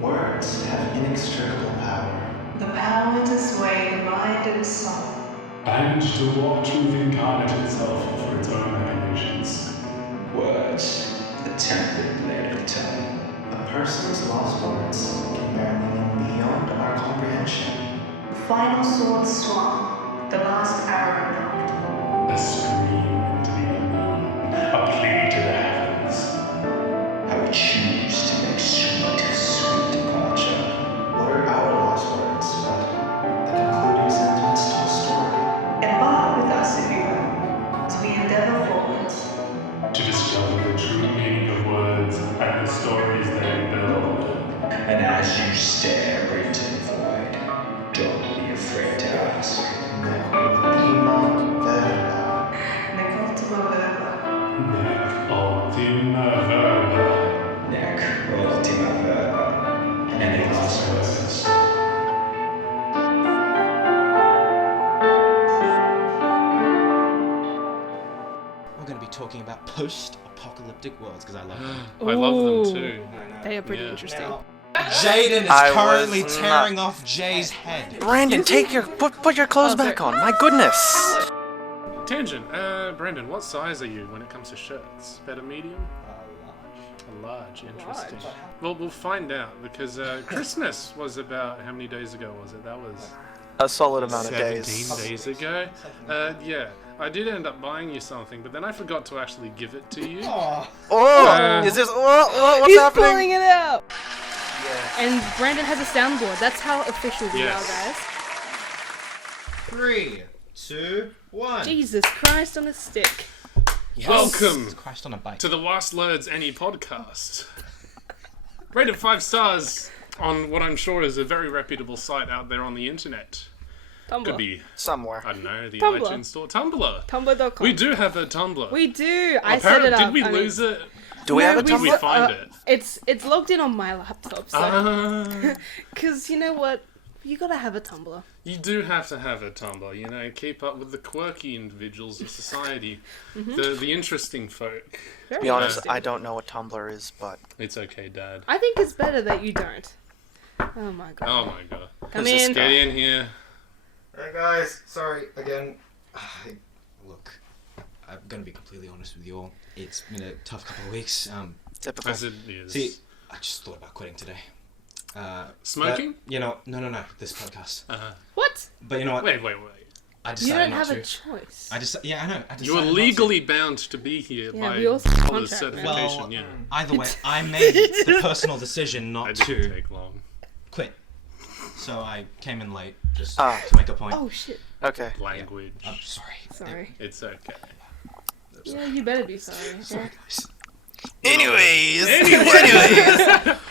Words have inextricable power. The power to sway the mind and soul. And to walk truth incarnate itself for its own machinations. Words, the tempered blade of tongue. A person's lost words can bear meaning beyond our comprehension. The final sword swung, the last arrow knocked. A scream into the unknown. A plea to the heavens. I would choose to make sweet departure. What are our lost words but the concluding sentiments to a story? Embark with us, if you will, as we endeavor forwards. To discover the true meaning of words and the stories they build. And as you stare into the void, don't be afraid to ask. Nec Ultima Verba. Nec Ultima Verba. Nec Ultima Verba. Nec Ultima Verba. Any last words? We're going to be talking about post-apocalyptic worlds because I love them. I love them too. They are pretty Yeah. interesting. Now, Jaden is I currently was tearing off Jay's head. Brandon, put your clothes back on. My goodness. Tangent. Brandon, what size are you when it comes to shirts? Better medium? A large. Interesting. Well, we'll find out because Christmas was about how many days ago was it? That was A solid amount of 17 days. days ago. Yeah. I did end up buying you something, but then I forgot to actually give it to you. Oh, is this? What's He's happening? pulling it out! And Brandon has a soundboard. That's how official we Yes. are, guys. 3, 2, 1. Jesus Christ on a stick. Welcome Christ on a bike. to the Worst Words Any podcast. Rated 5 stars on what I'm sure is a very reputable site out there on the internet. Tumblr. Could be, Somewhere. I don't know, the Tumblr. iTunes store. Tumblr. Tumblr.com. We do have a Tumblr. We do. I set Apparently, it up. did we I lose mean, it? Do we have a no, Did we Tumblr? find it? It's logged in on my laptop, so. Ah, Because you know what? You gotta have a Tumblr. you do have to have a Tumblr, you know, keep up with the quirky individuals of society, the interesting folk. To be honest, I don't know what Tumblr is, but It's okay, Dad. I think it's better that you don't. Oh my god. Oh my god. Come Let's just in. get in here. Hey guys, sorry again. Look, I'm gonna be completely honest with you all. It's been a tough couple of weeks. typical. As it is. See, I just thought about quitting today. Smoking? But, you know, no, this podcast. What? But you know what? Wait. I You decided don't not have to. a choice. I just, yeah, I know. I You are decided not to. legally bound to be here Yeah, by we also Paula's contract, man. certification, Well, yeah. Either way, I made the personal decision I not didn't to take long. quit. So I came in late just Ah. to make a point. Oh shit. Okay. Language. I'm sorry. Sorry. It's okay. Yeah, you better be sorry. Sorry, guys. Anyways.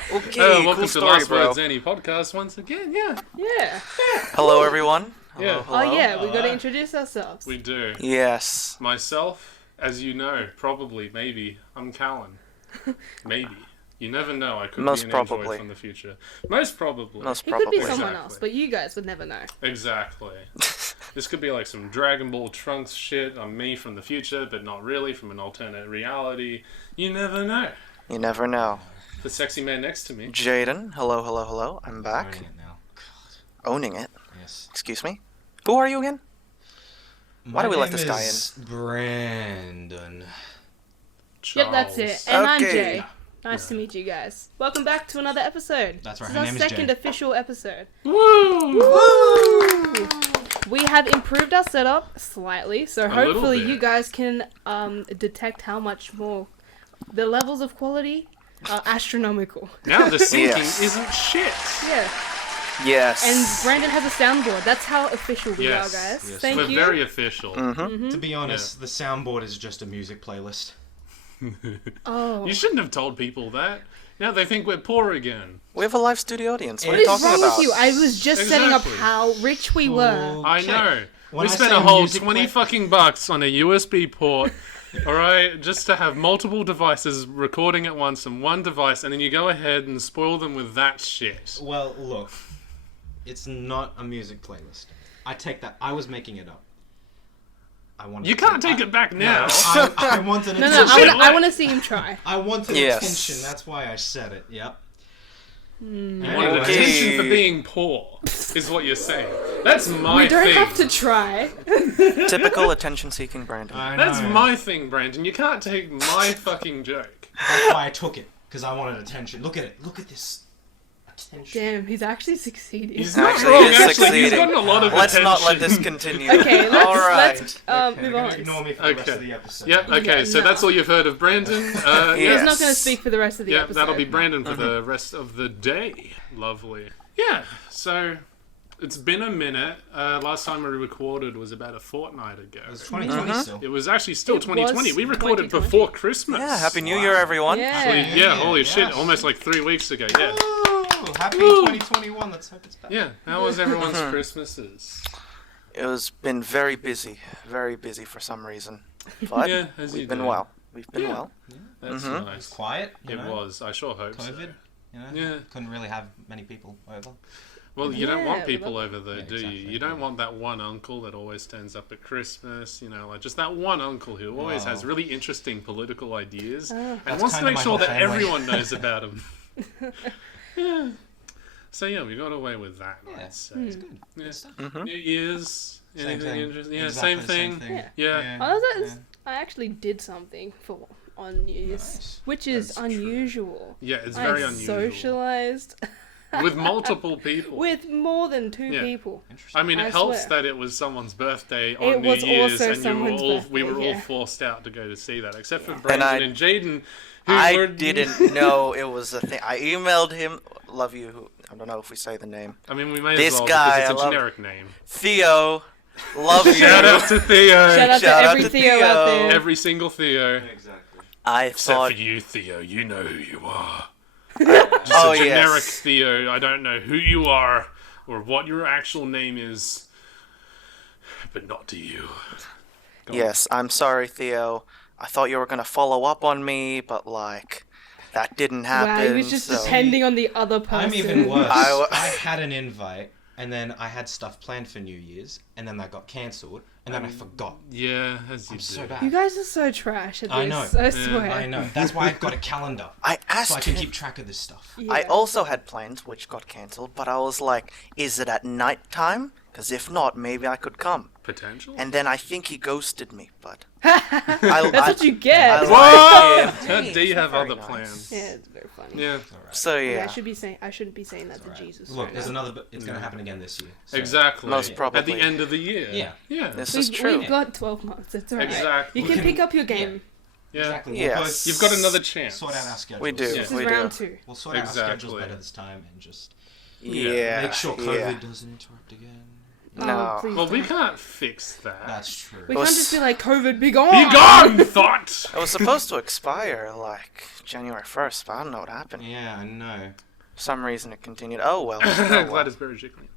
Okay, welcome cool to the story, Last bro. Words Any podcast once again, yeah. Yeah. Hello, everyone. Yeah. Hello. Oh yeah, we gotta introduce ourselves. We do. Yes. Myself, as you know, probably, maybe, I'm Calan. Maybe. You never know, I could Most be an android probably. from the future. Most probably. Most He could probably. be someone Exactly. else, but you guys would never know. Exactly. This could be like some Dragon Ball Trunks shit. I'm me from the future, but not really, from an alternate reality. You never know. You never know. The sexy man next to me. Jaden. Hello. I'm back. Learning it now. Owning it. Yes. Excuse me. Who are you again? Why do we let this guy in? Brandon. Yep, that's it. Charles. And I'm Okay. Jay. Nice to meet you guys. Welcome back to another episode. That's right, This her is our name is second Jay. official episode. Woo! We have improved our setup slightly, so little hopefully bit. you guys can detect how much more the levels of quality are astronomical. Now the syncing Yes. isn't shit. Yeah. Yes. And Brandon has a soundboard. That's how official we Yes. are, guys. Yes. Thank We're you. very official. To be honest, the soundboard is just a music playlist. Oh. You shouldn't have told people that. Now they think we're poor again. We have a live studio audience. What are What you is talking wrong about? with you? I was just setting up Exactly. how rich we were. I Okay. know. When We I spent say a whole music 20 fucking bucks on a USB port, alright, just to have multiple devices recording at once on one device, and then you go ahead and spoil them with that shit. Well, look, it's not a music playlist. I take that. I was making it up. I wanted You to- can't take it back now. No, I wanted an No, attention. I want to see him try. I wanted Yes. attention. That's why I said it. Yep. You wanted Okay. attention for being poor, is what you're saying. That's my We don't thing. have to try. Typical attention-seeking Brandon. I know. That's my thing, Brandon. You can't take my fucking joke. That's why I took it, because I wanted attention. Look at it. Look at this attention. Damn, he's actually succeeding. He's not Actually, wrong, he's actually. He's succeeding. gotten a lot of Let's attention. not let this continue. Okay, let's Alright. move They're gonna on. ignore me for the rest of the episode. Yep, okay, Yeah, so no. that's all you've heard of Brandon. He's Yes. not going to speak for the rest of the Yeah, episode. that'll be Brandon for the rest of the day. Lovely. Yeah, so it's been a minute. Last time we recorded was about a fortnight ago. It was 2020 still. It was actually still It 2020. was We recorded 2020. before Christmas. Yeah, Happy New Year, everyone. Yeah. Yeah, holy shit, yes. almost like 3 weeks ago, yeah. Ooh, happy 2021. Let's hope it's better. Yeah, how was everyone's Christmases? It was been very busy for some reason. But Yeah, as you we've been do. well. We've been Yeah. well. That's Mhm. nice. Quiet. You It know? was, I sure hope so. COVID. You know? Yeah. Couldn't really have many people over. Well, you don't Yeah, want we people love- over though, Yeah, do exactly. you? You don't want that one uncle that always turns up at Christmas, you know, like just that one uncle who always Wow. has really interesting political ideas and That's wants to kinda make my sure whole that family. everyone knows about him. Yeah. So yeah, we got away with that. Yeah, I'd say. it's good. Yeah. Good stuff. New Year's, Same anything thing. interesting? Yeah, Exactly same the thing. Yeah. Yeah. Oh, I actually did something for on New Year's, Nice. which is That's true. unusual. Yeah, it's very I unusual. socialized With multiple people. with more than 2 Yeah. people. Interesting. I mean, I it helps swear. that it was someone's birthday on It New was Year's, also and you were someone's all, we birthday, were all yeah. forced out to go to see that, except for And Brandon and Jaden, who I were... didn't know it was a thing. I emailed him. Love you. I don't know if we say the name. I mean, we may This as well guy, because I it's a love- generic name. Theo. Love you. Shout out to Theo. Shout out Shout to out every to Theo out Theo. there. Every single Theo. Exactly. I Except thought. for you, Theo. You know who you are. Just Oh, a generic yes. Theo. I don't know who you are or what your actual name is, but not to you. Go on. Yes, I'm sorry, Theo. I thought you were gonna follow up on me, but like, that didn't happen. Wow, he was just so- depending on the other person. I'm even worse. I I had an invite, and then I had stuff planned for New Year's, and then that got cancelled, and then I forgot. Yeah, as you I'm do. so bad. You guys are so trash at this. I know. I swear. I know. That's why I've got a calendar, I asked so I can him. keep track of this stuff. Yeah. I also had plans, which got cancelled, but I was like, is it at night time? Because if not, maybe I could come. Potential? And then I think he ghosted me, but... That's I- what you get. I What? liked him. How do you have Very other nice. plans? Yeah, it's very funny. Yeah, So I mean, yeah, I shouldn't be saying that to Jesus. Look, right there's now. another. It's going to happen again this year. So. exactly. Most At probably. the end of the year. Yeah. Yeah. this is We've, true. we've got 12 months. It's alright. Exactly. You We can can- pick up your game. Yeah. Exactly. Yes. We'll both You've got another chance. Sort out our schedules. We do. Yeah. This We is do. round 2. We'll sort out our schedules Exactly. better this time and just Yeah. make sure COVID yeah. doesn't interrupt again. No. Oh, please Well, we don't. can't fix that. That's true. We Well, can't just be like, COVID, be gone! Be gone, thought! It was supposed to expire like January 1st, but I don't know what happened. Yeah, I know. For some reason it continued. Oh well. Oh, I'm well. glad it's very clean.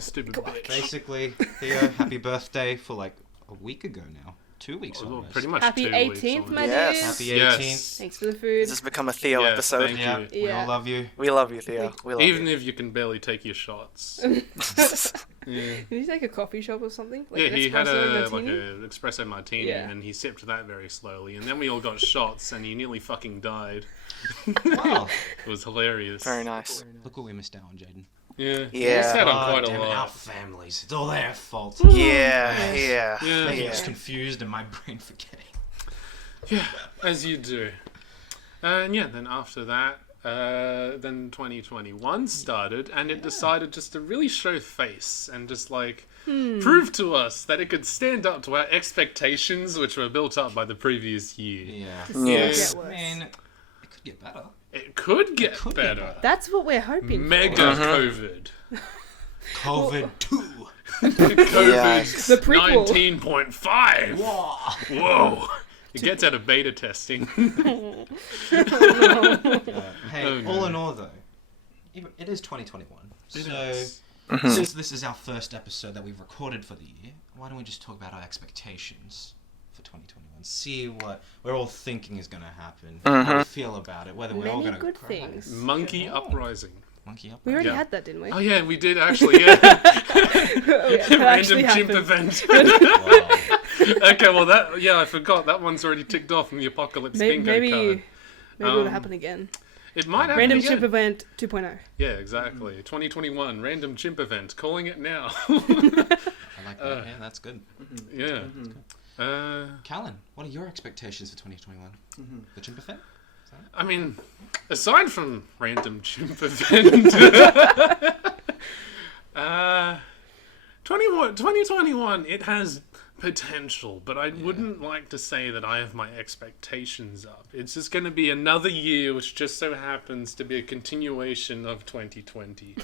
Stupid bitch. Basically, Theo, happy birthday for like a week ago now. 2 weeks Well, almost. pretty much Happy 2 weeks 18th, my almost. Yes. dudes. Happy 18th. Yes. Thanks for the food. This has become a Theo Yes, episode. thank Yeah, you. we Yeah. all love you. We love you, Theo. We love Even you. if you can barely take your shots. Yeah. Did he take a coffee shop or something? Like Yeah, an he had espresso a like martini? an espresso martini, Yeah. and he sipped that very slowly, and then we all got shots, and he nearly fucking died. Wow. It was hilarious. Very nice. Look what we missed out on, Jaden. Yeah, Yeah. we missed out on God quite a damn it, our lot. families. It's all their fault. Yeah, yeah, Yeah. Making us yeah. confused and my brain forgetting. Yeah, as you do. And yeah, then after that, then 2021 started, and it decided just to really show face and just like prove to us that it could stand up to our expectations, which were built up by the previous year. Yeah. Yes. Get worse. Man, it could get better. It could get could get better. better. That's what we're hoping Mega for. COVID. COVID 2. COVID The prequel. 19.5. Whoa. Whoa. It gets out of beta testing. Hey, Oh, no. all in all though, it is 2021. It So, is. since this is our first episode that we've recorded for the year, why don't we just talk about our expectations for 2021? See what we're all thinking is going to happen. How we feel about it. Whether we're all Many going to good things. Monkey Uprising. Monkey up. We already Yeah. had that, didn't we? Oh yeah, we did actually, yeah. That Random actually chimp happened. event. Wow. Okay, well I forgot. That one's already ticked off from the Apocalypse bingo Maybe card. Maybe it'll happen again. It might happen Random again. chimp event 2.0. Yeah, exactly. 2021 random chimp event. Calling it now. I like that. Yeah, that's good. Yeah. Calan, what are your expectations for 2021? The chimp event? I mean, aside from random chimp event, 2021, it has potential, but I wouldn't like to say that I have my expectations up. It's just going to be another year, which just so happens to be a continuation of 2020.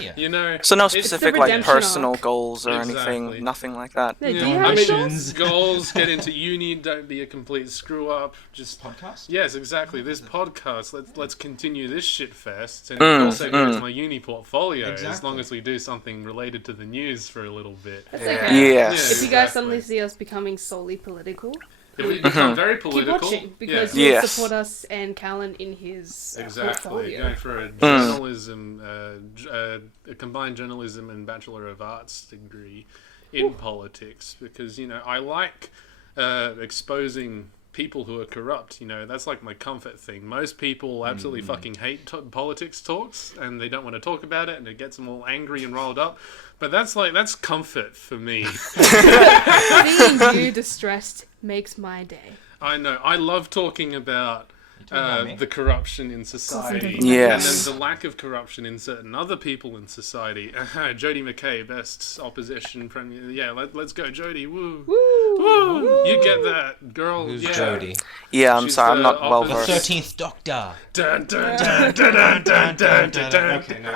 Yeah. You know, So no it's- specific the like redemption personal arc. goals or Exactly. anything, nothing like that. Yeah, do Yeah. you have I any mean, goals? goals, get into uni, don't be a complete screw up. Just Podcast? yes, exactly. This podcast, let's continue this shit fest, and also go into my uni portfolio. As Exactly. long as we do something related to the news for a little bit. That's okay. Yes. If you guys exactly. suddenly see us becoming solely political, If we become very keep political, watching because yeah, you'll Yes. support us and Callan in his exactly. portfolio. Going for a journalism, a combined journalism and Bachelor of Arts degree in politics, because I like exposing people who are corrupt. That's like my comfort thing. Most people absolutely fucking hate politics talks, and they don't want to talk about it, and it gets them all angry and riled up. But that's comfort for me. Seeing you distressed makes my day. I know. I love talking about about me? the corruption in society. Yes. And then the lack of corruption in certain other people in society. Jodie McKay, best opposition premier. Yeah, let's go, Jodie. Woo. Woo. You get that, girl. Who's yeah. Jodie? Yeah, I'm She's sorry, I'm the not well opposite- versed. 13th Doctor. Dun, dun, dun, dun, dun, dun, dun, dun, dun. Okay, no.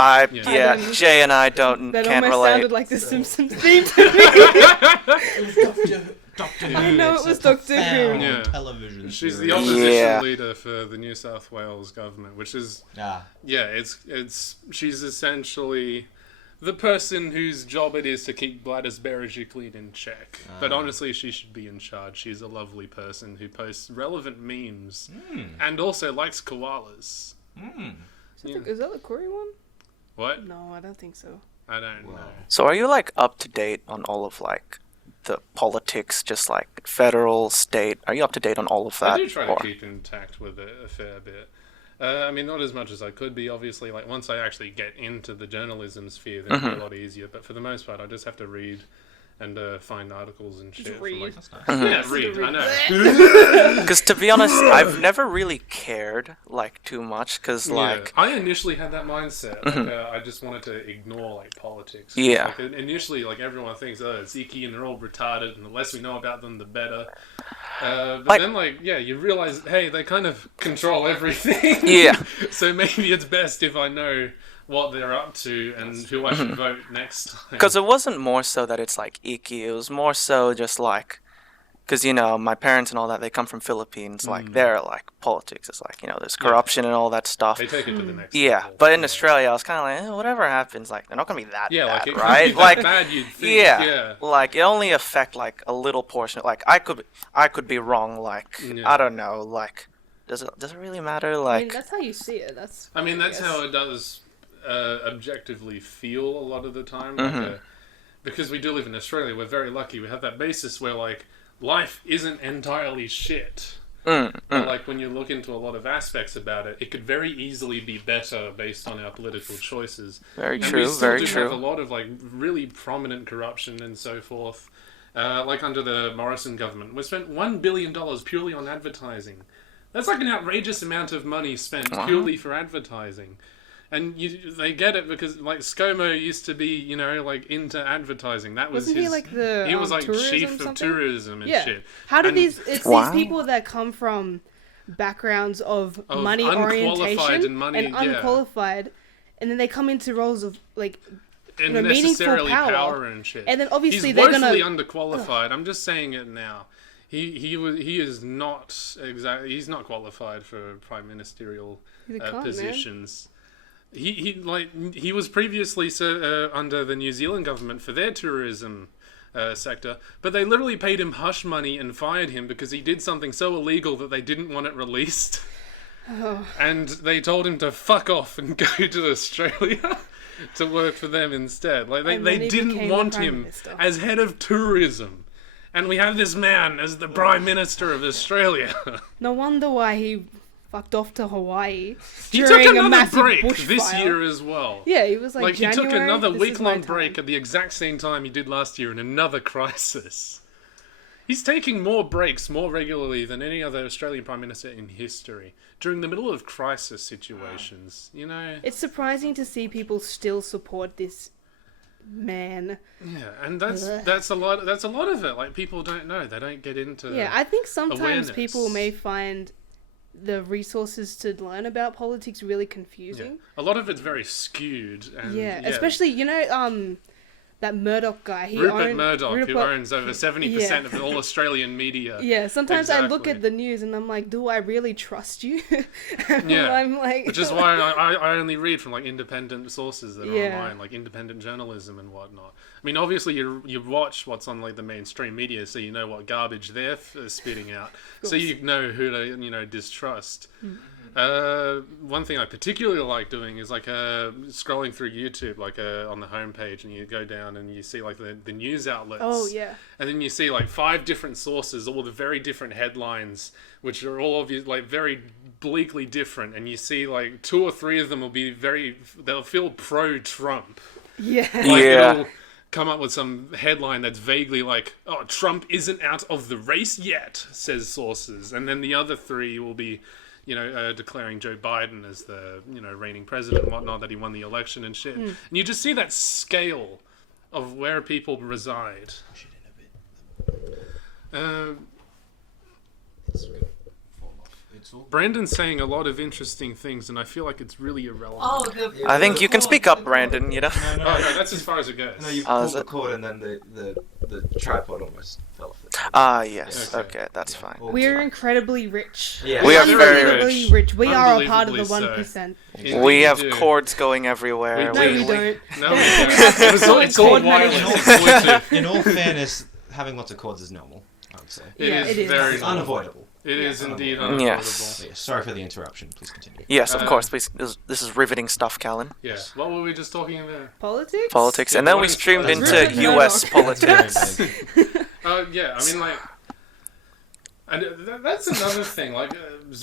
Yeah. Jay and I can't That almost relate. sounded like the Simpsons theme to me. Doctor Who. I know it's it was a Doctor Who. profound Yeah. television She's the series. opposition Yeah. leader for the New South Wales government, which is Ah, she's essentially the person whose job it is to keep Gladys Berejiklian in check. But honestly, she should be in charge. She's a lovely person who posts relevant memes and also likes koalas. Is that the Corey one? What? No, I don't think so. I don't know. So are you like up to date on all of like the politics, just like federal, state? Are you up to date on all of that? I do try or- to keep intact with it a fair bit. I mean, not as much as I could be, obviously. Like, once I actually get into the journalism sphere, then it'll be a lot easier. But for the most part, I just have to read and find articles and shit. read. From, that's nice. yeah, read. I know. Because to be honest, I've never really cared like too much. Because like, I initially had that mindset. Like, I just wanted to ignore like politics. Yeah. Like, initially, like everyone thinks, oh, it's icky and they're all retarded, and the less we know about them, the better. But Like- then, like, yeah, you realize, hey, they kind of control everything. Yeah. So maybe it's best if I know what they're up to and who I should vote next time. because it wasn't more so that it's like icky. It was more so just like, because my parents and all that, they come from Philippines. Like they're like politics. It's like there's corruption and all that stuff. They take it to the next Yeah, level. but in Australia, I was kind of like, whatever happens, like they're not gonna be that Yeah, like bad, it could right? be that Like, bad, you'd think. yeah, like it only affect like a little portion. Like I could be wrong. Like Yeah. I don't know. Like does it really matter? I mean, Like that's how you see it. That's That's guess. how it does objectively feel a lot of the time. Like, because we do live in Australia, we're very lucky. We have that basis where, like, life isn't entirely shit. But, like, when you look into a lot of aspects about it, it could very easily be better based on our political choices. very And true, we still very do true. have a lot of, like, really prominent corruption and so forth. Like under the Morrison government, we spent $1 billion purely on advertising. That's like an outrageous amount of money spent purely for advertising. And they get it because, like, ScoMo used to be, like, into advertising. That was Wasn't his... he like the He was, like, tourism chief of something? tourism and Yeah. shit. How do And- it's Wow. these people that come from backgrounds of money unqualified orientation and money, yeah. unqualified, and then they come into roles of like And meaningful necessarily power. and shit. And then obviously he's they're woefully gonna- underqualified. I'm just saying it now. He is not exactly. He's not qualified for prime ministerial He's a cunt, man. positions. He was previously under the New Zealand government for their tourism sector, but they literally paid him hush money and fired him because he did something so illegal that they didn't want it released. And they told him to fuck off and go to Australia to work for them instead. Like And they then he didn't became the want Prime him Minister. as head of tourism. And we have this man as the Prime Minister of Australia. No wonder why he fucked off to Hawaii He took during a another massive break bushfire. this year as well. Yeah, it was like He took January, another this is my week-long time. break at the exact same time he did last year in another crisis. He's taking more breaks more regularly than any other Australian Prime Minister in history during the middle of crisis situations. You know, It's surprising to see people still support this man. yeah, and that's a lot. That's a lot of it. Like people don't know. They don't get into. Yeah, I think sometimes awareness. people may find the resources to learn about politics really Yeah. confusing. A lot of it's very skewed. And, Yeah, especially, you know, that Murdoch guy. Rupert Murdoch, who Rupert- owns over 70% of all Australian media. Yeah, sometimes I look Exactly. at the news and I'm like, do I really trust you? Yeah, I'm like, which is why I only read from like independent sources that are Yeah. online, like independent journalism and whatnot. I mean, obviously you watch what's on like the mainstream media, so you know what garbage they're spitting out, so you know who to distrust. One thing I particularly like doing is like scrolling through YouTube, like on the homepage, and you go down and you see like the news outlets. Oh, yeah. And then you see like 5 different sources, all with very different headlines, which are all of you like very bleakly different. And you see like 2 or 3 of them will be they'll feel pro-Trump. yeah. Like Yeah. it'll come up with some headline that's vaguely like, "Oh, Trump isn't out of the race yet," says sources, and then the other 3 will be, declaring Joe Biden as the reigning president and whatnot, that he won the election and shit. And you just see that scale of where people reside. Brandon's saying a lot of interesting things, and I feel like it's really irrelevant. I think you can speak up, Brandon, you know? Oh, no, that's as far as it goes. No, you Oh, pulled is the it? cord and then the tripod almost fell off. Ah, yes. Okay. Okay, that's fine. We're incredibly rich. Yeah. We are very Unbelievably rich. We are a part of the Unbelievably 1%. Indeed We you have do. cords going everywhere. No, we don't. No, we don't. It's all wireless. It's Bluetooth. In all fairness, having lots of cords is normal, I would say. Yeah, it is. very It's unavoidable. It is indeed Yes. unavoidable. But yeah, sorry for the interruption. Please continue. Yes, of course. Please. This is riveting stuff, Calan. Yeah. What were we just talking about? Politics? Politics. And Yeah, then what we is streamed politics? into Rupert US Murdoch. politics. Yeah, I mean, like... And that's another thing, like,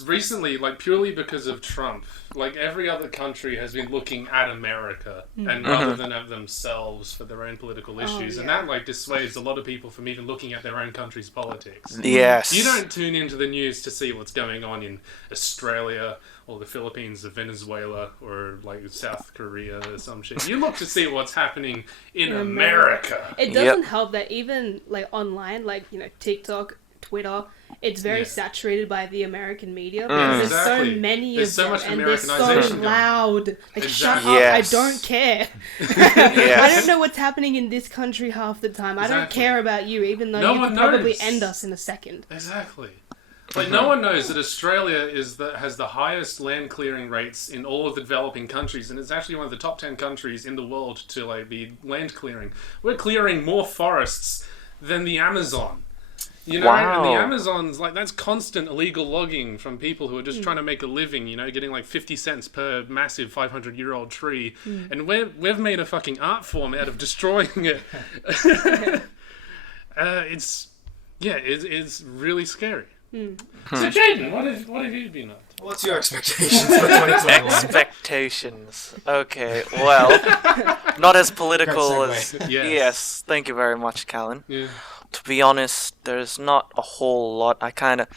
recently, like, purely because of Trump, like, every other country has been looking at America, and rather than at themselves for their own political issues, and yeah. that, like, dissuades a lot of people from even looking at their own country's politics. Yes. You don't tune into the news to see what's going on in Australia, or the Philippines, or Venezuela, or, like, South Korea, or some shit. You look to see what's happening in America. It doesn't help that even, like, online, like, TikTok, Twitter, it's very saturated by the American media because there's Exactly. so many There's of so them much and they're so Americanization going on. loud. Like, shut Exactly. up, Yes. I don't care. Yes. I don't know what's happening in this country half the time. I don't Exactly. care about you, even though No you one could probably knows. end us in a second. Exactly. Like, no one knows that Australia has the highest land clearing rates in all of the developing countries, and it's actually one of the top 10 countries in the world to, like, be land clearing. We're clearing more forests than the Amazon. You know, and the Wow. Amazon's, like, that's constant illegal logging from people who are just trying to make a living, getting, like, 50 cents per massive 500-year-old tree. And we've made a fucking art form out of destroying it. It's really scary. So, Jaden, what have you been up to? What's your expectations for 2021? Expectations. Okay, well, not as political Great as... segue. Yes. Thank you very much, Calan. Yeah. To be honest, there's not a whole lot. I kind of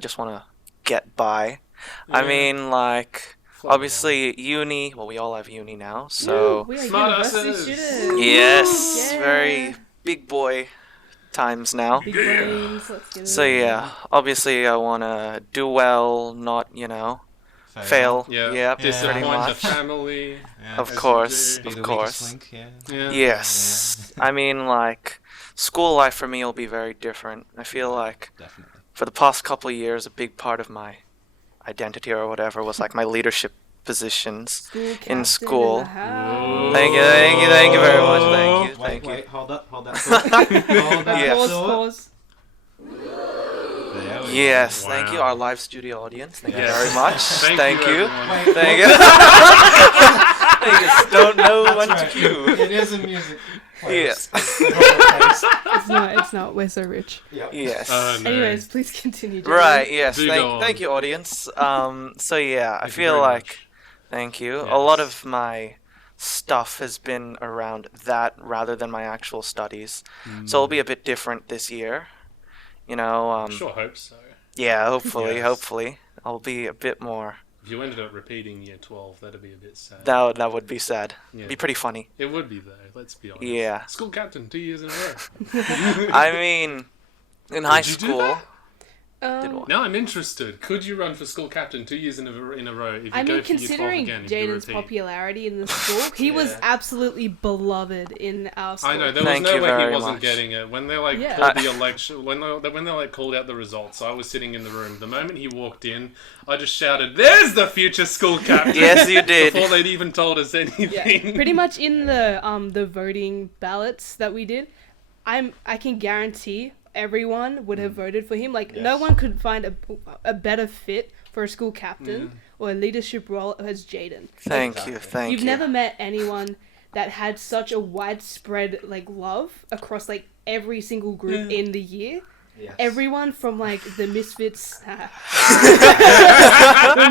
just want to get by. I Yeah. mean, like, obviously, uni, well, we all have uni now, so... We are Smart university asses. students. Yes, Yeah. very big boy times now. Big brains, let's get it. So yeah, obviously I want to do well, not, fail. Yeah. Yeah, Disappoint pretty the much. family. Yeah. Of As you course, do. Be of the course. weakest link, yeah. Yeah. Yes. I mean, like, school life for me will be very different. I feel like Definitely. for the past couple of years, a big part of my identity or whatever was like my leadership positions School in captain school. the house. Thank you very much. Thank Wait, you. wait, hold that thought. Hold that Yeah. Pause. There we Yes, Wow. thank you, our live studio audience. Thank you Yes. very much. Thank you, you. everyone. Thank you. They just don't know what That's to right. do. It is a music. Yes. It's not. We're so rich. Yep. Yes. No. Anyways, please continue. Jaden. Right, yes. Do go on. Thank you, audience. So yeah, I Thank you feel very like much. thank you. Yes. A lot of my stuff has been around that rather than my actual studies. So it'll be a bit different this year. You know, Sure hope so. yeah, hopefully, Yes. hopefully. I'll be a bit more. If you ended up repeating year 12, that'd be a bit sad. That would be sad. Yeah. Be pretty funny. It would be though. Let's be honest. Yeah. School captain 2 years in a row. I mean, in high Did you do school. that? Did what? Now I'm interested. Could you run for school captain 2 years in a row if you I go mean, for year 12 considering again? and you Jaden's repeat? popularity in the school, he was Yeah. absolutely beloved in our school. I know there Thank was no you way he very wasn't much. getting it when they like Yeah. called the election when they like called out the results. I was sitting in the room. The moment he walked in, I just shouted, "There's the future school captain!" Yes, you did. Before they'd even told us anything. Yeah, pretty much in the voting ballots that we did, I can guarantee everyone would have voted for him. Like no Yes. one could find a better fit for a school captain or a leadership role as Jaden. Thank you, thank You've you. never met anyone that had such a widespread like love across like every single group in the year. Yes. Everyone from like the misfits,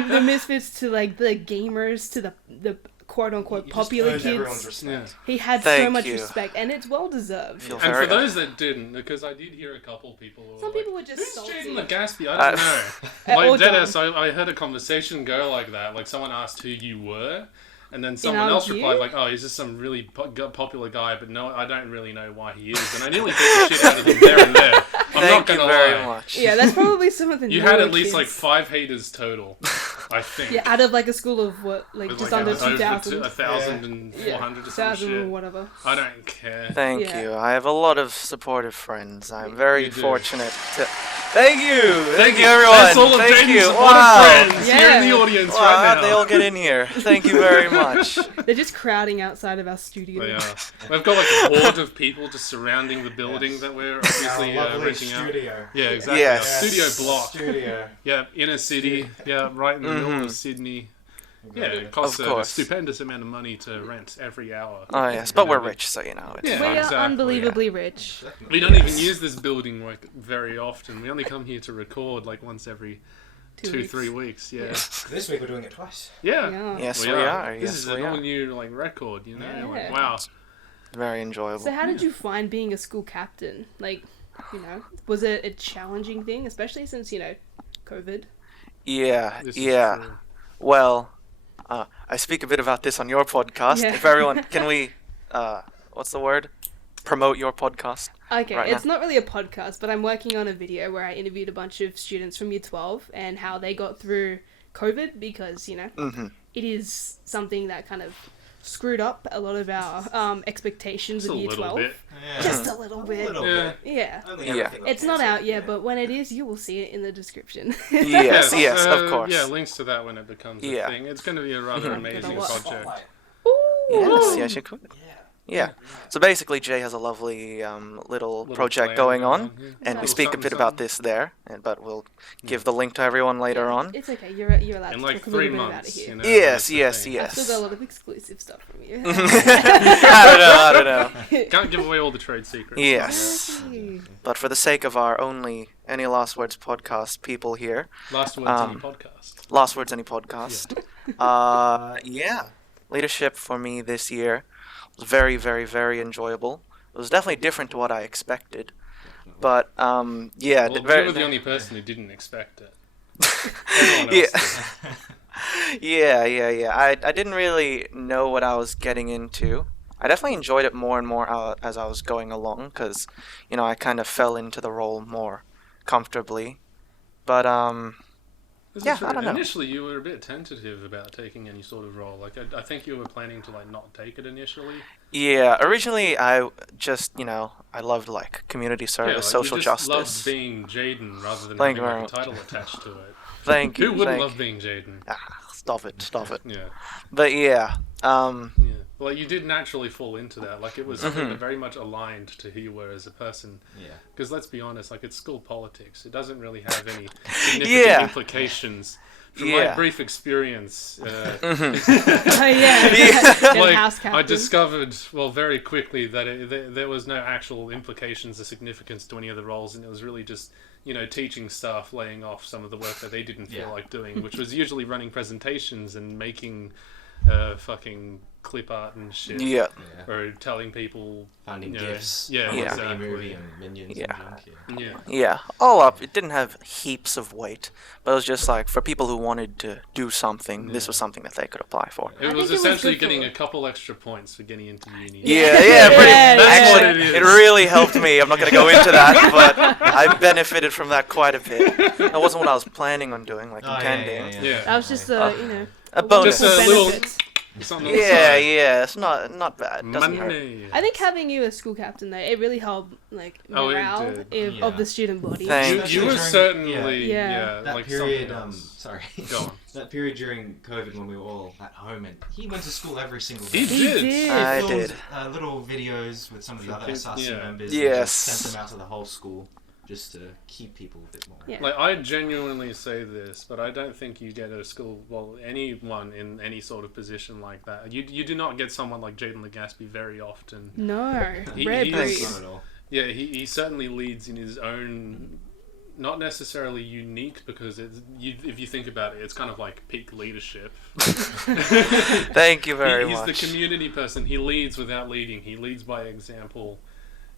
the misfits to like the gamers to the quote unquote You just popular earned everyone's kids. respect. He had so Thank much you. respect, and it's well deserved. Feel And very for those that didn't, because I did hear a couple people. Who Some were people like, were just Who's salty. Jaden Legaspi? I don't know. Or Like dumb. Dennis, I heard a conversation go like that. Like someone asked who you were, and then someone our else view? replied like, "Oh, he's just some really popular guy, but no, I don't really know why he is." And I nearly beat the shit out of him there and there. I'm not Thank you gonna very lie. much. Yeah, that's probably some of the You had newer at least like kids. 5 haters total, I think. Yeah, out of like a school of what, like It was just like under over 2,000. 1,400 or some 1,000 or shit. whatever. I don't care. Thank Yeah. you. I have a lot of supportive friends. I'm very You do. fortunate to. Thank you. Thank you, you. everyone. That's all of Thank Jaden's you. supportive Wow. friends here Yeah. in the audience Wow, right how'd now. they all get in here? Thank you very much. They're just crowding outside of our studio. They are. We've got like a horde of people just surrounding the building Yes. that we're Our obviously lovely renting out. studio. Yeah, exactly. Yes. Our studio block. Studio. Yeah, inner city. Yeah, right in the middle of Sydney. Yeah, it costs Of a course. stupendous amount of money to rent every hour. Oh yes, but we're rich, so you know. It's Yeah. We are Exactly, unbelievably rich. We don't even use this building like very often. We only come here to record like once every 2-3 weeks. Yeah. This week we're doing it twice. Yeah. Yeah. Yes, We we are. are. This Yes, is we an all are. new like record, you know? Yeah. Like, wow. Very enjoyable. So how did you find being a school captain? Like, was it a challenging thing, especially since, COVID? Yeah, This is yeah. true. Well, I speak a bit about this on your podcast. Yeah. If everyone, can we, what's the word? Promote your podcast. Okay, Right it's not really a podcast, but I'm working on a video where I interviewed a bunch of students from Year 12 and how they got through COVID because, Mm-hmm. it is something that kind of screwed up a lot of our expectations Just of a Year little 12. bit. Yeah. Just a little A bit. little Yeah. bit. Yeah. Only Yeah. everything got It's not cancelled, out yet, but when it is, you will see it in the description. Yes, yes, of course. Yeah, links to that when it becomes Yeah. a thing. It's going to be a rather amazing What? project. Spotlight. Yes, yes, you could. Yeah. Yeah. So basically, Jay has a lovely little project plan going on, yeah. and we Little speak a bit about this there. But we'll give the link to everyone later on. It's okay. You're allowed In to like talk a 3 little bit about it months, here. you know. Yes, that's the yes, thing. yes. I've still got a lot of exclusive stuff from you. I don't know. Can't give away all the trade secrets. Yes. But for the sake of our only Any Last Words podcast people here, Last words on the podcast. Last Words Any podcast, yeah, leadership for me this year was very, very, very enjoyable. It was definitely different to what I expected, but yeah, Well, did you very, were the only person who didn't expect it. Everyone else yeah. did. yeah. I didn't really know what I was getting into. I definitely enjoyed it more and more as I was going along, because, I kind of fell into the role more comfortably. But, This is yeah, true. I don't know. Initially, you were a bit tentative about taking any sort of role. Like, I think you were planning to not take it initially. yeah, originally I just, I loved, community service, like, social you just justice. loved being Jaden rather than Thank having you very a title attached to it. Thank you. Who wouldn't thank love being Jaden? Stop it. Yeah. But, yeah, Yeah. Well, you did naturally fall into that. Like, it was something that very much aligned to who you were as a person. Yeah. Because let's be honest, it's school politics. It doesn't really have any significant Yeah. implications from my brief experience, Oh yeah. like, House I captain. discovered very quickly that there was no actual implications or significance to any of the roles, and it was really just teaching staff laying off some of the work that they didn't feel like doing, which was usually running presentations and making fucking clip art and shit. Yeah. Or telling people Finding gifts. Yeah, from the exactly. movie and minions and junk. Yeah. All up, it didn't have heaps of weight, but it was just like for people who wanted to do something, this was something that they could apply for. It was essentially getting a couple extra points for getting into uni. Actually, it really helped me. I'm not going to go into that, but I benefited from that quite a bit. That wasn't what I was planning on doing, like intending. That was just a bonus. Just a little benefit. something. It's not bad. Doesn't hurt. Money. I think having you as school captain though, it really helped morale of the student body. You were certainly that like period. something else. Sorry. Go on. That period during COVID when we were all at home, and he went to school every single day. He did. I filmed, did. Little videos with some of the other SRC members. Yes. And just sent them out to the whole school just to keep people a bit more. Yeah. Like, I genuinely say this, but I don't think you get a school, anyone in any sort of position like that. You do not get someone like Jaden Legaspi very often. No, He rare is- breed. Not at all. Yeah, he certainly leads in his own, not necessarily unique, because if you think about it, it's kind of like peak leadership. Thank you very He's much. the community person. He leads without leading. He leads by example,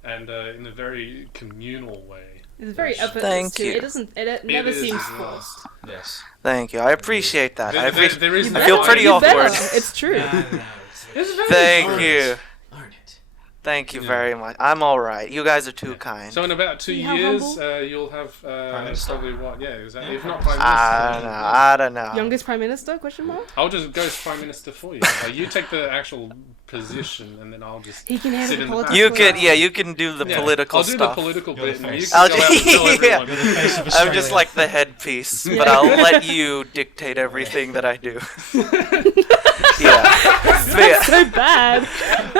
and in a very communal way. It's very effortless Thank too. you. It never is seems as well. forced. Yes. Thank you. I appreciate that. There is I feel pretty You awkward. better. It's true. Thank you. Learn it. Thank you very much. I'm all right. You guys are too kind. So in about 2 See how years, humble? You'll have Minister. probably what? Yeah, exactly. If not Prime Minister, I don't know. Youngest prime minister? Question mark. I'll just go as Prime Minister for you. You take the actual position, and then I'll just He can handle sit the in the politics. back. You can, you can do the political I'll do stuff. the political You're the bit, and you face. can I'll go out and tell yeah. everyone. You're the face of I'm Australia. just like the headpiece, but I'll let you dictate everything that I do. But So bad.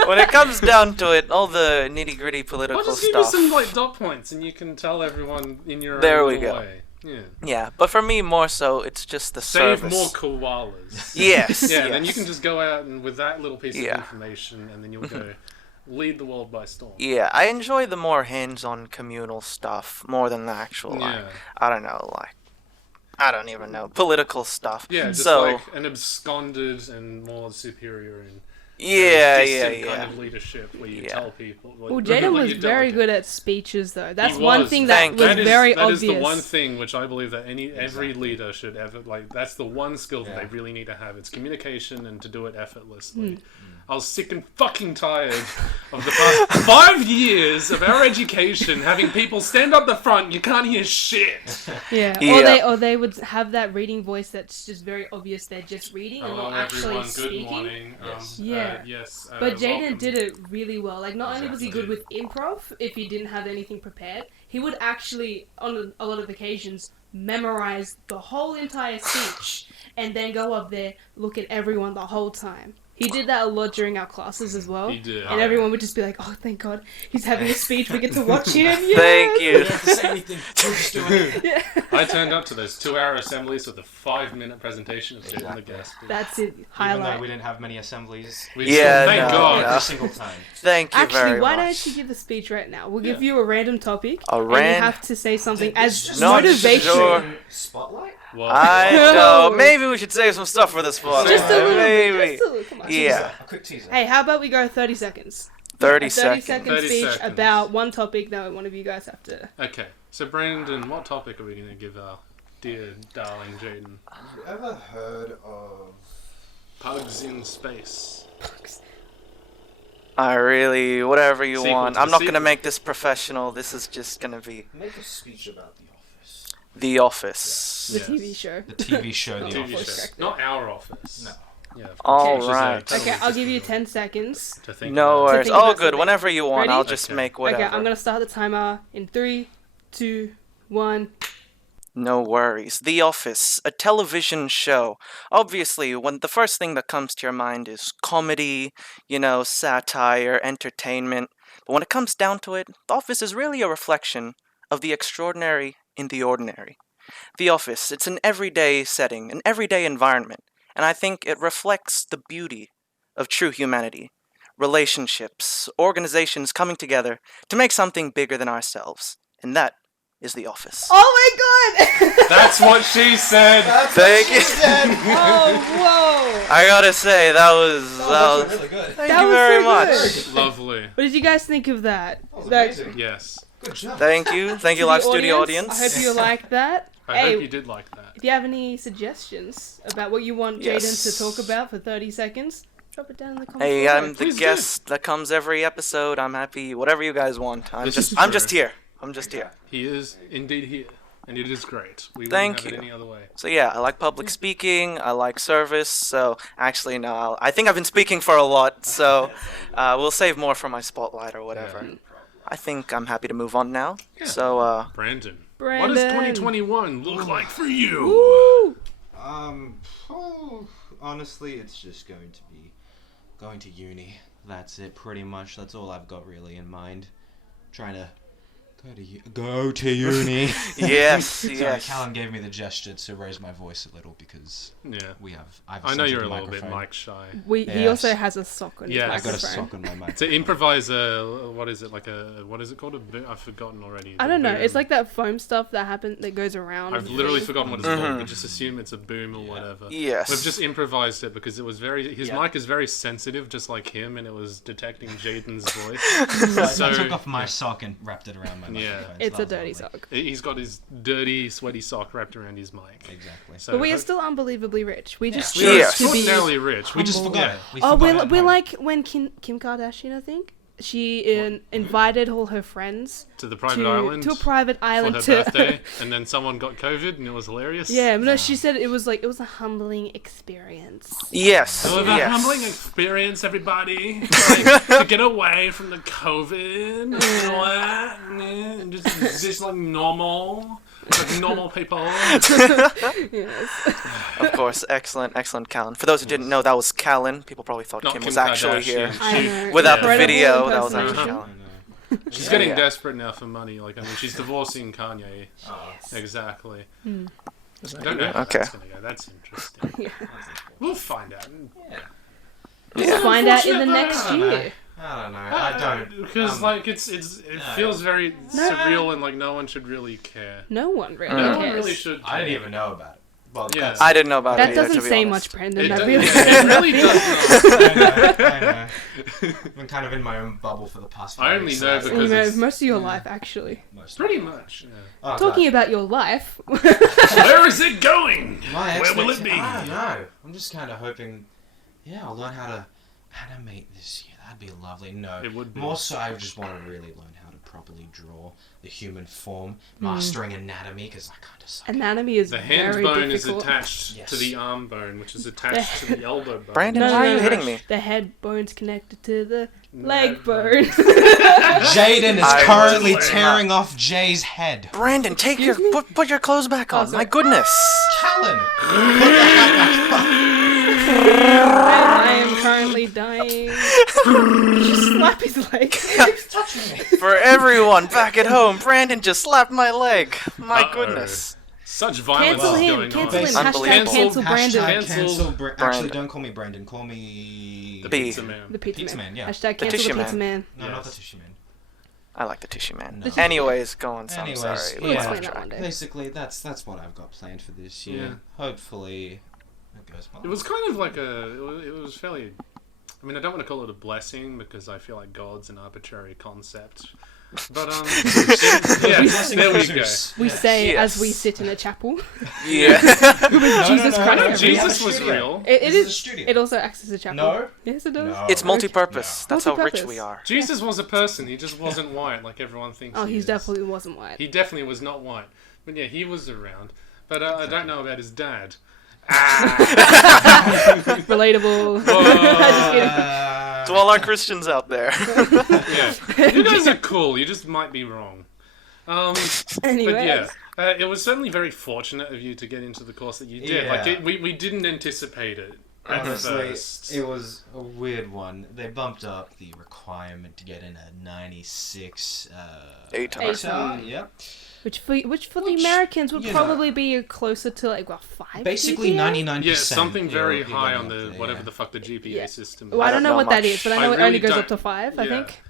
when it comes down to it, all the nitty gritty I'll political just give you stuff. some dot points, and you can tell everyone in your There own we little go. way. Yeah. Yeah, but for me more so, it's just the Save service. more koalas. Yes. Yeah, yes. then you can just go out and with that little piece of Yeah. information, and then you'll go lead the world by storm. Yeah, I enjoy the more hands-on communal stuff more than the actual, like, Yeah. I don't know, like, I don't even know, political stuff. Yeah, just so, like an absconded and more superior and yeah, distant yeah. kind of leadership where you Yeah. tell people. Like, Well, Jaden like was you very delegate. good at speeches, though. That's He one was. thing that Thank was you. That is- very that obvious. is the one thing which I believe that every leader should ever like. That's the one skill that they really need to have. It's communication and to do it effortlessly. I was sick and fucking tired of the past 5 years of our education having people stand up the front and you can't hear shit. Yeah. Yeah. Or they would have that reading voice that's just very obvious. They're just reading and Hello not actually everyone, good speaking. morning. Yeah. Yes. But Jaden welcome. did it really well. Like, not only was he good with improv, if he didn't have anything prepared, he would actually, on a lot of occasions, memorize the whole entire speech and then go up there, look at everyone the whole time. He did that a lot during our classes as well. He did. And everyone would just be like, oh, thank God, he's having a speech, we get to watch him. Yes! Thank you. You don't have to say anything. You're just doing it. Yeah. I turned up to those 2-hour assemblies with a 5-minute presentation of Jaden the guest. That's it. Even though Highlight. we didn't have many assemblies. Yeah, thank no, God. no. Every single time. Thank you Actually, very why much. don't you give the speech right now? We'll give you a random topic, A and you ran- have to say something as Not motivation. sure. Spotlight? Well, I No. know. Maybe we should save some stuff for this one. Just a little bit. Maybe. Just a little. Come on. Yeah. A quick teaser. Hey, how about we go 30 seconds? 30 A 30 seconds. second 30 speech seconds. about one topic that one of you guys have to. okay. So, Brandon, what topic are we going to give our dear, darling Jaden? Have you ever heard of... Pugs in space. Whatever you Sequel want. to I'm the not gonna sequel. make this professional. This is just gonna be Make a speech about The Office. The Office. The Yes. TV show. The TV show, The TV Office. show. Correct. Not our office. No. Yeah. of All course, which is a right. totally Okay, I'll give you different 10 seconds. to think No about. worries. think Oh, about good. something. Whenever you want, Ready? I'll just Okay. make whatever. Okay, I'm gonna start the timer in 3, 2, 1. No worries. The Office, a television show. Obviously, when the first thing that comes to your mind is comedy, satire, entertainment. But when it comes down to it, The Office is really a reflection of the extraordinary in the ordinary. The office, it's an everyday setting, an everyday environment, and I think it reflects the beauty of true humanity. Relationships, organizations coming together to make something bigger than ourselves. And that is the office. Oh my god! That's what she said. Thank you. Oh, whoa! I gotta say, that was really good. Thank That you was very so much. good. Lovely. What did you guys think of that? Yes. Good job. Thank you. Thank you, To live the studio audience. I hope you liked that. I Hey, hope you did like that. if you have any suggestions about what you want Jaden Yes. to talk about for 30 seconds, drop it down in the comments. Hey, below. I'm the Please do. guest that comes every episode. I'm happy. Whatever you guys want. I'm This is just true. here. I'm just here. He is indeed here, and it is great. We Thank wouldn't have you. it any other way. So yeah, I like public speaking. I like service. So actually, no, I think I've been speaking for a lot. So we'll save more for my spotlight or whatever. Yeah. I think I'm happy to move on now. Yeah. So Brandon, what Brandon. does 2021 look like for you? Woo! Honestly, it's just going to be going to uni. That's it, pretty much. That's all I've got really in mind. Trying to go to uni. yes, Sorry, yes. Calan gave me the gesture to raise my voice a little because Yeah. I've I know you're a centered the little bit microphone. mic shy. He Yes. also has a sock on his Yeah, I got a microphone. sock on my mic. To improvise what is it, what is it called? I've forgotten already. I The don't know. boom. It's like that foam stuff that goes around. I've literally forgotten what it's called. Mhm. We just assume it's a boom or whatever. Yes. We've just improvised it because it was his Yeah. mic is very sensitive, just like him, and it was detecting Jaden's voice. So I So took off my sock and wrapped it around my Yeah. microphone. so It's that a was dirty lovely. sock. he's got his dirty, sweaty sock wrapped around his mic. Exactly. So But we are hope- still unbelievably rich. We just we choose are Yes. to be. extraordinarily rich. We just humble- forgot yeah. it. We Oh, forgot it at we're home. like when Kim Kardashian, I think. She invited all her friends to the private island to a private for island her to. birthday, and then someone got COVID, and it was hilarious. Yeah, but no, she said it was a humbling experience. Yes. So the yes. humbling experience, everybody, like, to get away from the COVID, you know what? And just exist like normal people. Yes. Of course. Excellent, Calan. For those who didn't know, that was Calan. People probably thought Not Kim Kim was actually here. Kardashian. I know. Without the Incredible video, that was actually impersonation. Calan. She's Yeah, getting yeah. desperate now for money. Like, I mean, she's divorcing Kanye. Exactly. I don't know how Okay. that's gonna go. That's interesting. Yeah. We'll find out. We'll find out in the Unfortunate, next I don't know. year. I don't know. I don't. Because like it feels very No. surreal and like no one should really care. No one really No one cares. really should. I didn't care. even know about it. Well, Yeah. that's- I didn't know about it That either, doesn't to be say honest. much, Brandon. It, That does, really it really does. I know. I've been kind of in my own bubble for the past. I few only weeks, know so because it's- most of your life, actually. most Pretty much. Yeah. Oh, Talking about your life. Where is it going? my Where will it be? I don't know. I'm just kind of hoping. Yeah, I'll learn how to animate this year. That'd be lovely. No, It would be. More so, I just want to really learn how to properly draw the human form, mastering anatomy, because I kind of suck. Anatomy is The hand very bone is difficult. attached Yes. to the arm bone, which is attached to the elbow bone. Brandon, No, why no, are you no. hitting me? The head bone's connected to the No. leg bone. Jaden is I currently was- tearing off Jay's head. Brandon, take your put your clothes back on. sorry. My goodness. Callan, put the hat back on. I am currently dying. Just slap his leg. For everyone back at home, Brandon just slapped my leg. My Uh-oh. goodness. Such violence Cancel is him. going Cancel on. him. Unbelievable. Hashtag cancel Brandon. Cancel Actually, Brandon. don't call me Brandon. Call me The B. pizza man. The pizza, Pizza man. man, yeah. Hashtag The cancel tissue the pizza man. man. No, not the Yes. tissue man. I like the tissue man. No. Anyways, go on, Sam. Anyways, Sorry. we'll We're explain off that track. one day. Basically, that's what I've got planned for this year. Yeah. Hopefully, it goes well. It was kind of like it was fairly. I mean, I don't want to call it a blessing because I feel like God's an arbitrary concept. But yeah, there we go. We say Yes. as we sit in a chapel. Yeah. Jesus Christ. No, every- Jesus was real. It This is a is. studio. It also acts as a chapel. No. Yes, it does. No. It's multi-purpose. No. That's how rich Multi-purpose. we are. Jesus was a person. He just wasn't white like everyone thinks. Oh, he he is. definitely wasn't white. He definitely was not white. But yeah, he was around. But I don't know about his dad. Relatable. Just kidding. To all our Christians out there. Yeah, you guys are cool. You just might be wrong. Anyways. But yeah, it was certainly very fortunate of you to get into the course that you did. Yeah. Like we didn't anticipate it at Honestly, first. it was a weird one. They bumped up the requirement to get in a 96 ATAR. ATAR, yep. Which for the Which, Americans would you know. probably be closer to like 5. Basically, GPA? 99%. Yeah, something very you're high getting on the up there, whatever yeah. the fuck the GPA Yeah. system is. Well, I don't know what that much. is, but I I know it really only goes don't- up to 5. I yeah. think.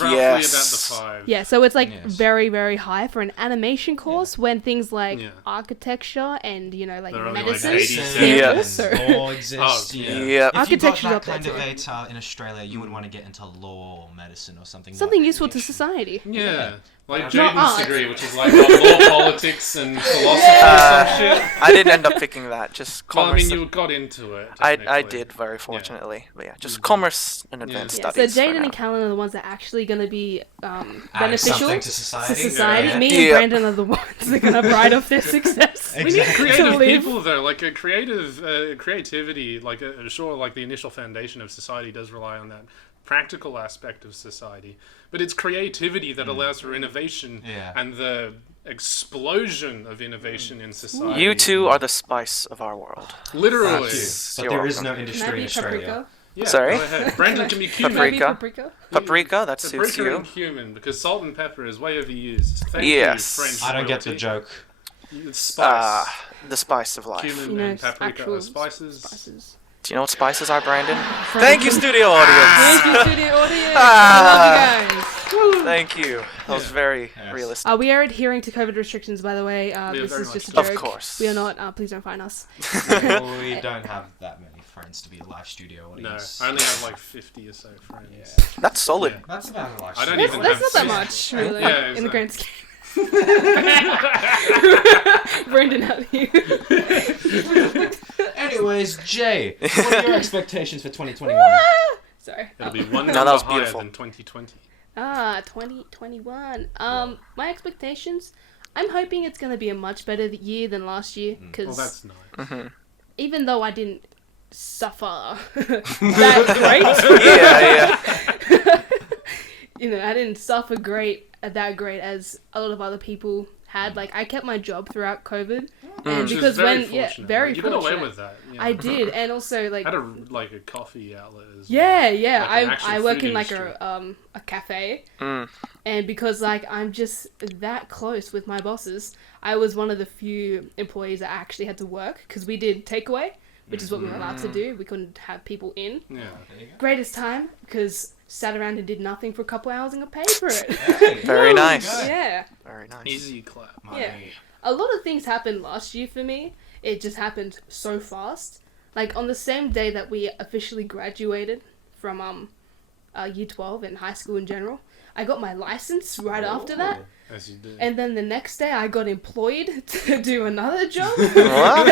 Roughly Yes. about the 5. Yeah, so it's like Yes. very, very high for an animation course when things like Yeah. architecture and, you know, like They're only like medicine, 87. they're Yeah. also... Law exists. Oh, yeah. Yep. If you got Architecture's that up there kind of too. ATAR in Australia, you would want to get into law or medicine or something. Something like useful to aviation. society. Yeah. Like Not Jaden's art. degree, which is like what, law, politics, and philosophy or some shit. I didn't end up picking that. Just Well, I commerce. mean, you got into it. I technically. did very fortunately, but yeah, just commerce and advanced Yeah, so studies. for Jaden now. and Calan are the ones that are actually going to be Adding beneficial something to to society. society. Yeah. Me Yeah. and Brandon are the ones that are going to ride off their success. We need Exactly. creative To live. people though. Like a creativity. Like sure, like the initial foundation of society does rely on that practical aspect of society, but it's creativity that allows for innovation Yeah. and the explosion of innovation in society. You two are the spice of our world. literally. That's- But You're there is welcome. no Can I industry in be Australia. paprika? Yeah, Sorry? go ahead. Brandon can be cumin. Can I be Paprika. paprika? Paprika, that suits Paprika you. and cumin, because salt and pepper is way overused. Thank Yes. you, French I don't get the royalty. joke. It's spice. The spice of life. Cumin You know, and paprika actual are spices. spices. Do you know what spices are, Brandon? French- Thank you, studio audience. Thank you, studio audience. Ah. I love you guys. Thank you. That was very Yes. realistic. We are adhering to COVID restrictions, by the way. This very is much just a so. joke. Of course. We are not. Please don't find us. We don't have that many friends to be a live studio No, audience. I only have like 50 or so friends. Yeah. That's solid. Yeah. That's about a live I don't studio. even That's have not that six. much, really, Yeah, in the exactly. grand scheme. Brendan out here. Anyways, Jay, what are your expectations for 2021? Sorry. It'll be one No, number that was higher beautiful. than 2020. 2021. My expectations. I'm hoping it's going to be a much better year than last year Well, because that's nice. even though I didn't suffer that great, Yeah, you know, I didn't suffer that great as a lot of other people had. Like, I kept my job throughout COVID, and Which is because very when fortunate. very You got away fortunate. with that. Yeah. I did, and also like I had a coffee outlet as yeah, well. yeah. Like an actual I work food in like industry. a cafe, Mm. and because like I'm just that close with my bosses, I was one of the few employees that actually had to work because we did takeaway, which is what we were allowed to do. We couldn't have people in. Yeah. Greatest time because sat around and did nothing for a couple hours and got paid for it. Very nice. Yeah. Very nice. Easy clap. Yeah. A lot of things happened last year for me. It just happened so fast. Like on the same day that we officially graduated from year 12 and high school in general, I got my license right after that. As you did. And then the next day I got employed to do another job. What?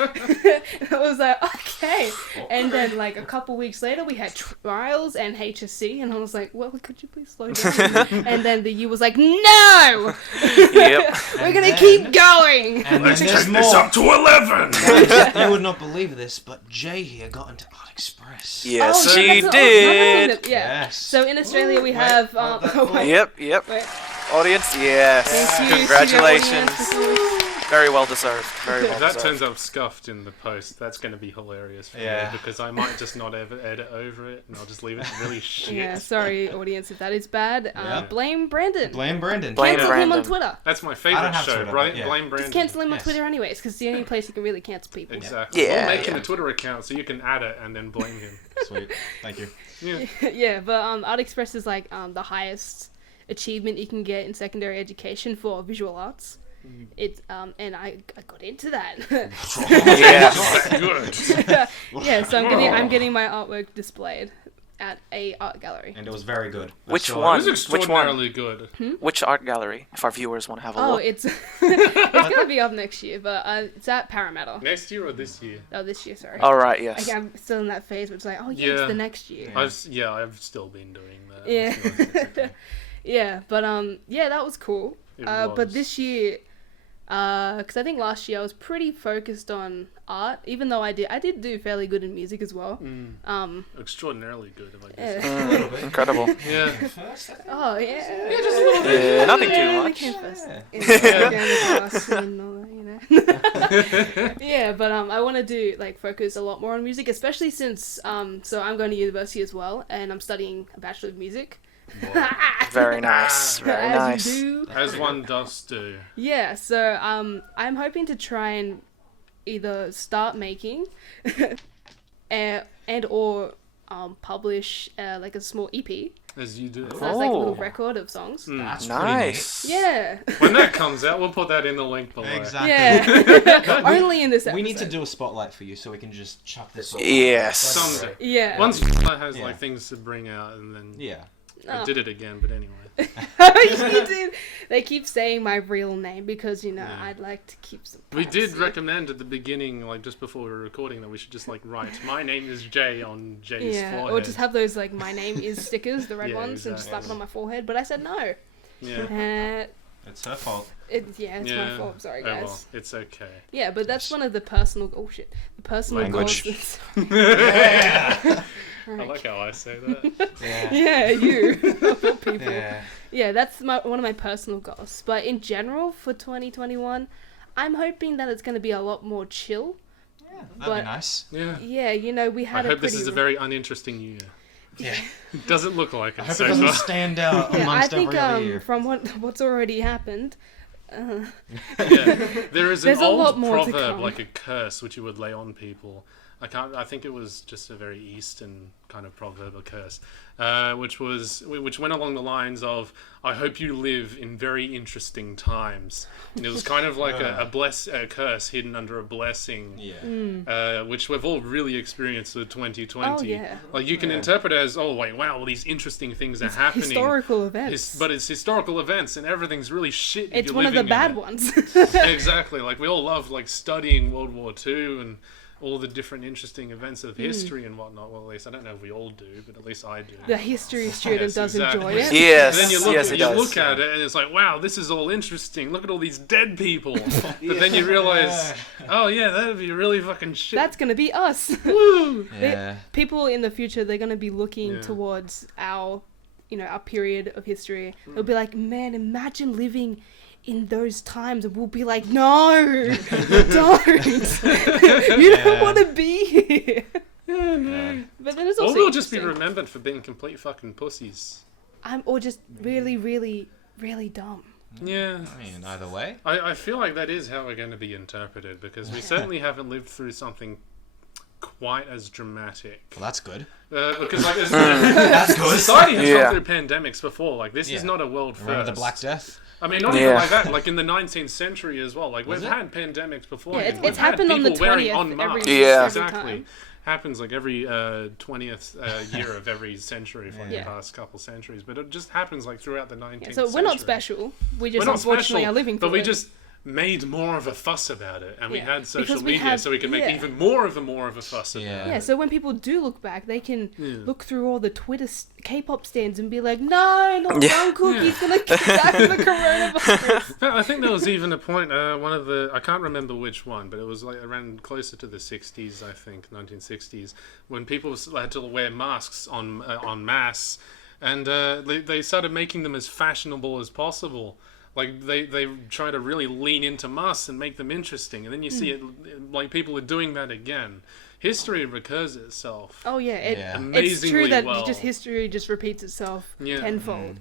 I was like, okay. And then like a couple weeks later we had trials and HSC and I was like, well, could you please slow down? And then the U was like, no! Yep. We're gonna keep going! And Let's then there's take this more. up to 11! You would not believe this, but Jay here got into Art Express. Yes, Oh, yeah, she that's another thing did. that- yeah. Yes. So in Australia we Wait, have... hold that wait, thought. Yep. wait. Audience, yes. Thank you, Congratulations. studio audience. Very well deserved. Very well If that deserved. turns up scuffed in the post, that's going to be hilarious for Yeah. me because I might just not ever edit over it and I'll just leave it really shit. Yeah, sorry, audience, if that is bad. Yeah. Blame Brandon. Blame Brendan. Blame Cancel him on Brandon. Twitter. That's my I favourite don't have show. Twitter, Blame, but yeah. blame Brandon. Just cancel him on Yes. Twitter anyways, because it's the only place you can really cancel people. Exactly. Yeah, We'll make him yeah. a Twitter account so you can add it and then blame him. Sweet. Thank you. Yeah. Yeah, but Art Express is like the highest achievement you can get in secondary education for visual arts. It's and I got into that. Yeah. Good. Yeah, so I'm getting my artwork displayed at a art gallery. And it was very good. I Which saw it. one? It was Which one? extraordinarily good. Which art gallery? If our viewers want to have a Oh, look. it's it's gonna be up next year, but it's at Parramatta. Next year or this year? Oh, this year, sorry. All right. Yes. I'm still in that phase where it's like, oh yeah, Yeah. it's the next year. I've still been doing that. Yeah. It's nice, it's okay. Yeah, but yeah, that was cool. It But was. this year, because I think last year I was pretty focused on art, even though I did do fairly good in music as well. Extraordinarily good, if I do Yeah. say. Incredible. Yeah. Oh yeah. Yeah, nothing too Yeah, we much. came first. Yeah. Yeah, but I want to do focus a lot more on music, especially since so I'm going to university as well, and I'm studying a Bachelor of Music. Very nice. Very As nice. you do. As one does do. Yeah, so I'm hoping to try and either start making and or publish like a small EP. As you do. So that's like a little Oh. record of songs. That's Nice. Yeah. When that comes out, we'll put that in the link below. Exactly. Yeah. Only in this episode. We need to do a spotlight for you so we can just chuck this on. Yes. Someday. Yeah. Once has Yeah. like things to bring out, and then Yeah. I did it again. But anyway, You did. They keep saying my real name because Yeah. I'd like to keep some. we did privacy. recommend at the beginning, like just before we were recording, that we should just like write "My name is Jay" on Jay's Yeah, forehead. or just have those like my name is stickers, the red Yeah, ones, and just slap it exactly. on my forehead. But I said no. Yeah. It's her fault. It's Yeah. my fault. Sorry, Oh, guys. well, it's okay. Yeah, but that's one of the personal. Oh shit, the personal Language. goals. Yeah. I like how I say that. Yeah. Yeah, you of all people. Yeah. Yeah, that's one of my personal goals. But in general, for 2021, I'm hoping that it's going to be a lot more chill. That'd But- be nice. Yeah. Yeah, you know, we I had a hope pretty. this is a very uninteresting year. Yeah. It doesn't look like I it hope so it doesn't far. stand out Yeah, I amongst think every other year. from what's already happened. Yeah. There is an There's a lot old more to proverb, come. like a curse, which you would lay on people. I think it was just a very Eastern kind of proverb or curse, which went along the lines of, "I hope you live in very interesting times." And it was kind of like a curse hidden under a blessing. Yeah. Which we've all really experienced with 2020. Oh, yeah. Like you can interpret it as, oh wait, wow, all these interesting things are happening. Historical events. But it's historical events, and everything's really shit. if It's you're one of the living in bad it. ones. Exactly. Like we all love like studying World War II and all the different interesting events of history and whatnot. Well, at least I don't know if we all do, but at least I do. The history student Yes, does exactly. enjoy it. Yes. And then you look, Yes, it you does. look at it and it's like, wow, this is all interesting. Look at all these dead people. But then you realize, oh yeah, that'd be really fucking shit. That's gonna be us. Woo! Yeah. People in the future, they're gonna be looking Yeah. towards our period of history. They'll be like, man, imagine living in those times, and we'll be like, no, don't. You don't want to be here. But then it's Or also we'll just be interesting. remembered for being complete fucking pussies. Or just really, really, really dumb. Yeah. I mean, either way. I feel like that is how we're going to be interpreted, because we certainly haven't lived through something quite as dramatic. Well, that's good. Because like That's good. society has Yeah. gone through pandemics before. Like this is Yeah. not a world first. Remember the Black Death? I mean, not even Yeah. like that. Like in the 19th century as well. Like Was we've it? had pandemics before. Yeah, We've it's had happened on the people wearing 20th en masse. Yeah. Exactly. time. Happens like every 20th year of every century for like Yeah. the past couple centuries. But it just happens like throughout the 19th Yeah, century. so we're not special. We just We're not unfortunately special, are living but through we it. just made more of a fuss about it, and we Yeah. had social Because we media, have- so we can make yeah. even more of a fuss about Yeah. it. Yeah, so when people do look back, they can Yeah. look through all the Twitter K-pop stands and be like, no, not Yeah. Jungkook, he's gonna die from the coronavirus. In fact, I think there was even a point, I can't remember which one, but it was like around closer to the 60s, I think, 1960s, when people had to wear masks en masse, and they started making them as fashionable as possible. Like, they try to really lean into masks and make them interesting, and then you see it, like, people are doing that again. History recurs itself. Oh yeah, Yeah. it's Amazingly true that well. just history just repeats itself Yeah. tenfold.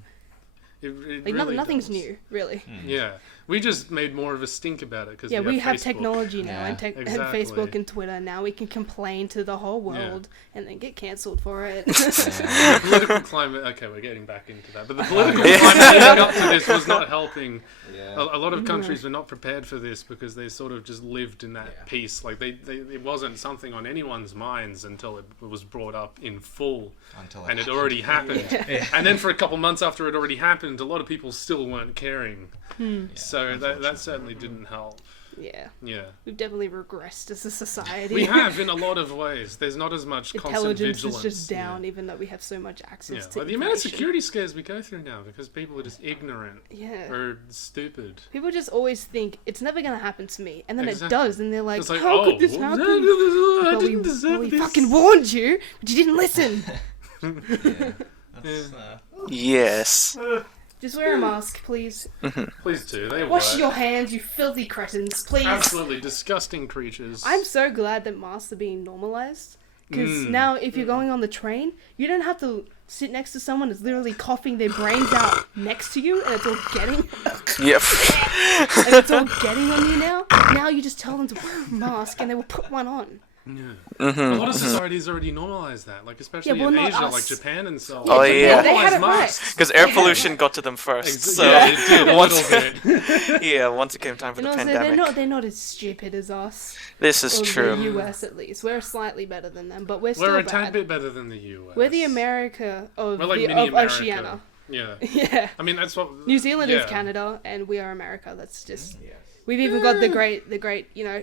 It Like really nothing's does. new, really. Yeah, we just made more of a stink about it because Yeah, we have Facebook. technology now, Yeah. and, and Exactly. Facebook and Twitter. Now we can complain to the whole Yeah. world and then get cancelled for it. The political climate. Okay, we're getting back into that, but the political climate leading up to this was not helping. A lot of countries were not prepared for this because they sort of just lived in that peace. Like it wasn't something on anyone's minds until it was brought up in full, Until and it already happened. And then for a couple months after it already happened, a lot of people still weren't caring. So that certainly didn't help. Yeah, Yeah. we've definitely regressed as a society. We have in a lot of ways. There's not as much constant Intelligence vigilance. is just Yeah. down, even though we have so much access Yeah, to like the amount of information. security scares we go through now because people are just ignorant Yeah. or stupid. People just always think it's never gonna happen to me, and then Exactly. it does, and they're like, It's like, "How oh, could this well, happen?" I But didn't deserve we this. fucking warned you, but you didn't listen. That's, Yes. Just wear a mask, please. Please do. They Wash work. your hands, you filthy cretins, please. Absolutely disgusting creatures. I'm so glad that masks are being normalized. Because now, if you're going on the train, you don't have to sit next to someone that's literally coughing their brains out next to you, and it's all getting, Yep. and it's all getting on you now. Now you just tell them to wear a mask, and they will put one on. Yeah. Mm-hmm. A lot of societies already normalized that, like especially well, in not Asia, us. like Japan and so on. Oh, They yeah. They had normalized it right. masks. Because air pollution got to them first. So Yeah, it did a once, little bit. yeah, once it came time for And the also, pandemic. they're not as stupid as us. This is Or true. the US at least. We're slightly better than them, but we're still We're a bad. tad bit better than the US. We're the America of We're like the mini of America. Oceania. Yeah. Yeah. I mean, that's what. New Zealand is yeah. Canada, and we are America. That's just. Yes. We've even got the great,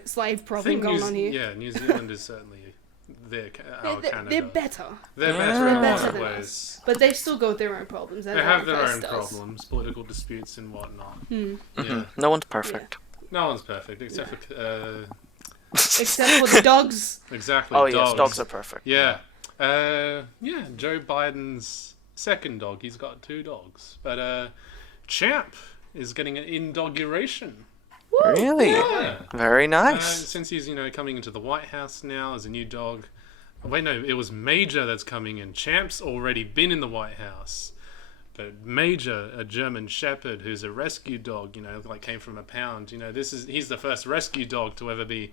slave I problem think going on here. Yeah, New Zealand is certainly our Canada. They're better, They're Yeah. better They're in a lot better of than ways. us. But they've still got their own problems. They have their own does. problems, political disputes and whatnot. Hmm. Yeah. No one's perfect. No one's perfect except for Except for the dogs. exactly. Oh, dogs. yes, dogs are perfect. Yeah. Joe Biden's second dog. He's got 2 dogs. But Champ is getting an inauguration. Really? Yeah. Very nice. Since he's, coming into the White House now as a new dog. Wait, no, it was Major that's coming in. Champ's already been in the White House. But Major, a German Shepherd who's a rescue dog, came from a pound, he's the first rescue dog to ever be,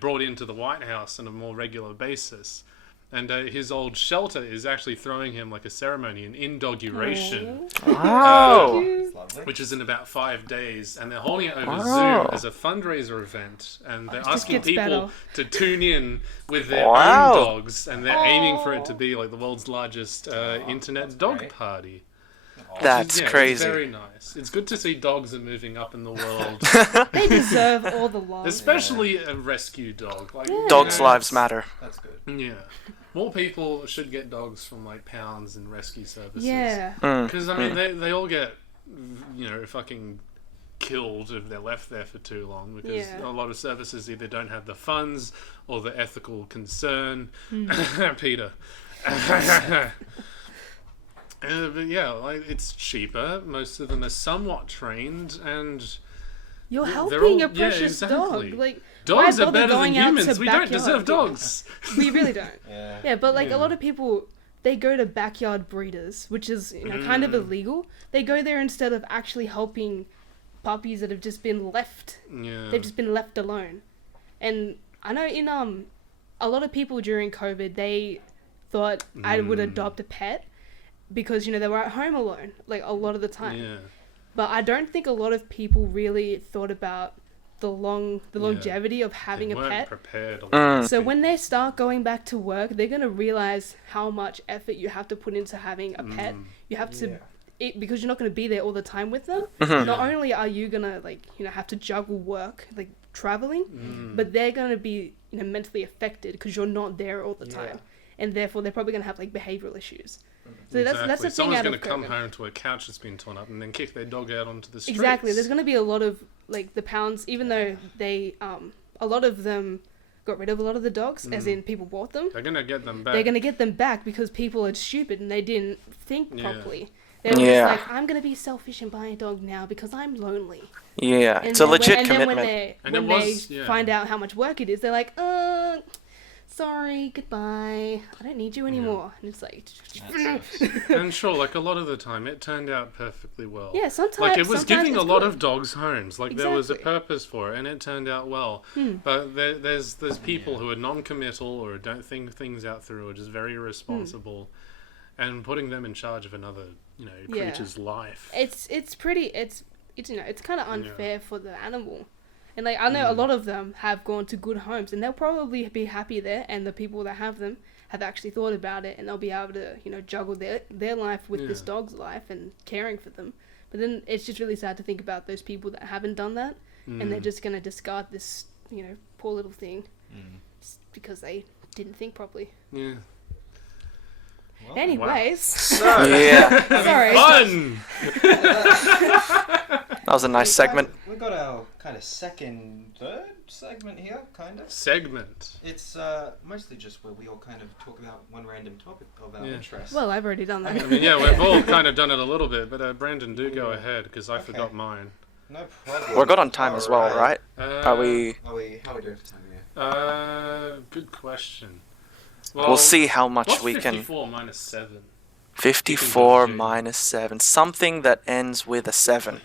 brought into the White House on a more regular basis. And his old shelter is actually throwing him like a ceremony, an inauguration, Wow. It's lovely. which is in about 5 days. And they're holding it over Wow. Zoom as a fundraiser event. And they're just asking gets people better. to tune in with their Wow. own dogs. And they're aiming for it to be like the world's largest internet dog great. party. That's It's crazy. very nice. It's good to see dogs are moving up in the world, They deserve all the love. especially a rescue dog. Like Dogs' lives matter. That's good. Yeah, more people should get dogs from like pounds and rescue services. Yeah. because I mean they all get fucking killed if they're left there for too long because Yeah. a lot of services either don't have the funds or the ethical concern. Peter. But yeah, like it's cheaper. Most of them are somewhat trained, and You're they're helping all- a precious yeah, dog. exactly. Like dogs why are bother better than going out to humans. We don't backyard? deserve dogs. We really don't. Yeah. Yeah, but like Yeah. a lot of people, they go to backyard breeders, which is kind of illegal. They go there instead of actually helping puppies that have just been left. Yeah. They've just been left alone. And I know in a lot of people during COVID, they thought I would adopt a pet because they were at home alone like a lot of the time. Yeah. But I don't think a lot of people really thought about the longevity of having They a weren't pet. prepared. So when they start going back to work, they're gonna realize how much effort you have to put into having a pet. You have to, because you're not gonna be there all the time with them. Not only are you gonna have to juggle work, like traveling, but they're gonna be mentally affected because you're not there all the time, and therefore they're probably gonna have like behavioral issues. So that's the thing Someone's out going of to come COVID. home to a couch that's been torn up and then kick their dog out onto the streets. Exactly. There's going to be a lot of like the pounds, even though they a lot of them got rid of a lot of the dogs, as in people bought them. They're going to get them back. They're going to get them back because people are stupid and they didn't think Yeah. properly. They're just like, I'm going to be selfish and buy a dog now because I'm lonely. Yeah, And it's a then legit when commitment. And when it they was- yeah. find out how much work it is, they're like, sorry, goodbye. I don't need you anymore. And it's like, And sure, like a lot of the time, it turned out perfectly well. yeah, sometimes Like it was sometimes giving a it's lot good. of dogs homes. Like there was a Exactly. purpose for it, and it turned out well. But there's people who are non-committal or don't think things out through, or just very irresponsible, and putting them in charge of another creature's life. It's kind of unfair for the animal. And like I know a lot of them have gone to good homes and they'll probably be happy there, and the people that have them have actually thought about it and they'll be able to juggle their life with this Yeah. dog's life and caring for them. But then it's just really sad to think about those people that haven't done that and they're just gonna discard this poor little thing just because they didn't think properly. Yeah. Anyways, Yeah, sorry. Fun. that was a nice segment. We got our kind of third segment here, kind of. Segment. It's mostly just where we all kind of talk about one random topic of our Yeah. interest. Well, I've already done that. I mean, yeah, we've all kind of done it a little bit, but Brandon, do go ahead because I Okay. forgot mine. No problem. We're good on time as well, right? Uh, Are we? How are we doing for time here? Good question. We'll see how much What's we can. 54 minus 7? 54 minus 7. Something that ends with a 7.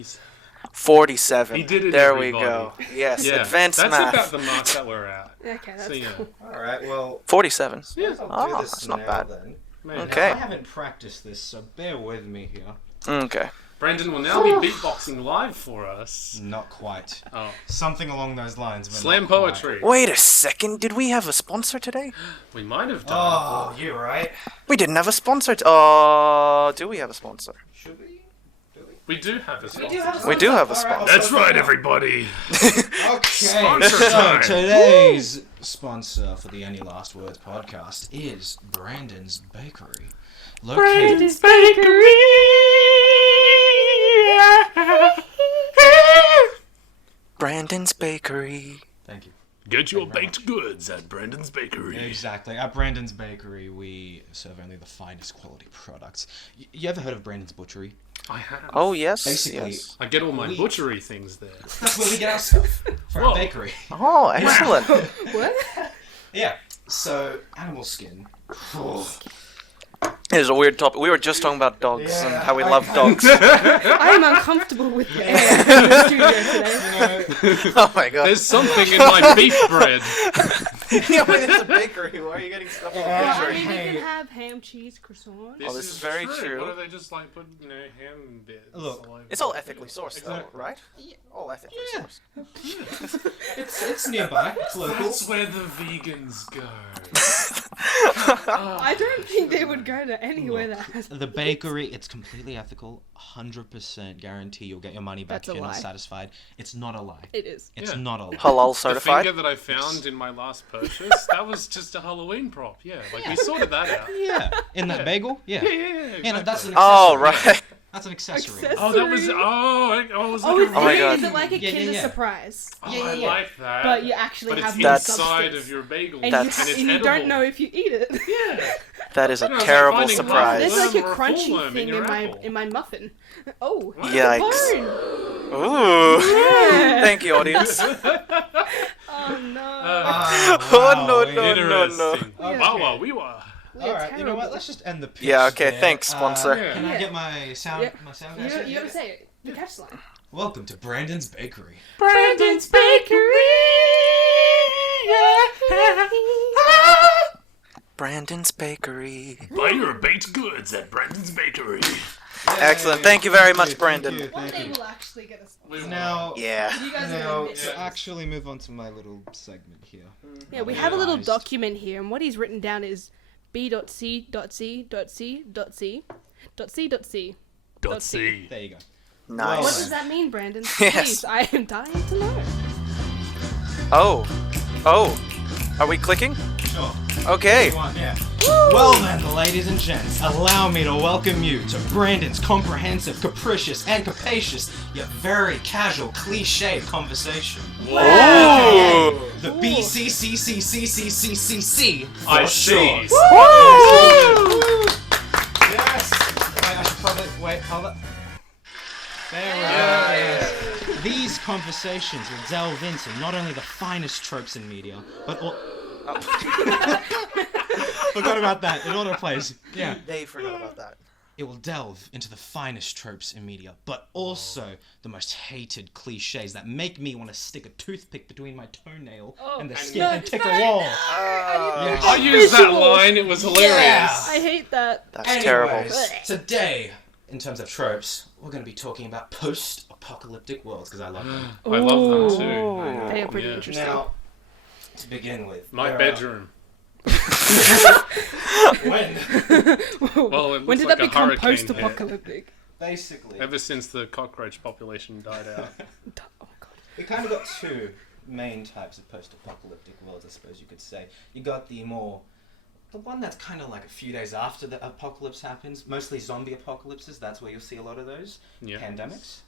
47. He did it, there we everybody. go. Yes, Yeah, advanced that's math. about the mark that we're at. Okay, that's So, yeah. cool. Alright, well, 47. I'll do Oh, this that's not now bad. then. Maybe. Okay. Now, I haven't practiced this, so bear with me here. Okay. Brandon will now be beatboxing live for us. Not quite. Oh. Something along those lines. But Slam not quite. poetry. Wait a second. Did we have a sponsor today? We might have done. Oh, you're right. We didn't have a sponsor. Do we have a sponsor? Should we? We do have a sponsor. We do have a Alright, sponsor. That's right, everybody. Okay, Sponsor so time. today's sponsor for the Any Last Words podcast is Brandon's Bakery. Located Bakery! Brandon's Bakery. Thank you. Get your baked goods at Brandon's Bakery. Exactly. At Brandon's Bakery, we serve only the finest quality products. You ever heard of Brandon's Butchery? I have. Oh, yes. Basically, yes. I get all my butchery things there. that's where we get our stuff. For Whoa. our bakery. Oh, excellent. What? Yeah. So, animal skin. It is a weird topic. We were just talking about dogs and Yeah, how we love dogs. I am uncomfortable with the air in the studio today. Oh my god. There's something in my beef bread. Yeah, but it's a bakery. Why are you getting stuff from a Well, I bakery? mean, you can have ham, cheese, croissant. Oh, this is very true. What do they just like put, ham bits? Look, all over It's all it? ethically sourced, though, Exactly. right? All ethically Yeah. sourced. It's nearby. It's local. That's where the vegans go. I don't think they would go to anywhere that has. The bakery, it's completely ethical. 100% guarantee you'll get your money back That's if a you're not lie. satisfied. It's not a lie. It is. It's Yeah. not a lie. Halal The certified. finger that I found in my last purchase, that was just a Halloween prop. Yeah, like we sorted that out. Yeah. In that bagel? Yeah. Yeah, Yeah, no, that's an accessory. Oh, right. That's an accessory. Accessory. Oh, that was. Oh, I was Oh, looking. is, Oh my it, God. is it like a Yeah, yeah, Kinder yeah. Surprise? Oh, Yeah, I yeah. like that. But you actually But it's have the That's- inside substance. of your bagel, And, That's- you, it's and you edible. don't know if you eat it. Yeah. That is a No, it's like terrible finding surprise. There's like a Or a crunchy full worm in thing your in my apple. muffin. Oh, Yikes. bone. Ooh. Yeah. Thank you, audience. Oh no. Oh, no, no, no, no. Interesting. Okay. Wow, wow, we were. We are Alright, you know terrible. what? Let's just end the pitch. Yeah, okay, there. thanks, sponsor. Yeah. Can I Yeah. get my sound, Yeah. my sound You guys? don't, you don't say it. The catch line. Welcome to Brandon's Bakery. Brandon's Bakery. Brandon's Bakery. Buy your baked goods at Brandon's Bakery. Excellent. Thank you very much, Brandon. One day we'll actually get a sponsor. Now, Yeah. You guys are now gonna miss to it. actually move on to my little segment here. Yeah, we have a little Revised. document here, and what he's written down is b.c.c.c.c.c.c. .c. There you go. Nice. What does that mean, Brandon? Yes. Please, I am dying to know. Oh. Oh. Are we clicking? Sure. Okay. Go on, yeah. Well then, ladies and gents, allow me to welcome you to Brandon's comprehensive, capricious, and capacious, yet very casual, cliched conversation. Ooh. The BCCCCCCCC. I for see. short. Yes. Wait, I should probably hold up. There we go. These conversations will delve into not only the finest tropes in media, but all. Forgot about that. It autoplays. Yeah. They forgot about that. It will delve into the finest tropes in media, but also the most hated cliches that make me want to stick a toothpick between my toenail and the skin and tick a wall. Yes. I used that Visual. line. It was hilarious. I hate that. That's terrible. Anyways, today, in terms of tropes, we're going to be talking about post-apocalyptic worlds because I love them. I love them too. They are pretty Yeah. interesting. Now, to begin with, My there are- bedroom. When? Well, it When looks did like that a become hurricane post-apocalyptic? Basically, Ever since the cockroach population died out. Oh god. we kind of got two main types of post-apocalyptic worlds, I suppose you could say. You got the one that's kind of like a few days after the apocalypse happens, mostly zombie apocalypses. That's where you'll see a lot of those. Yeah. Pandemics.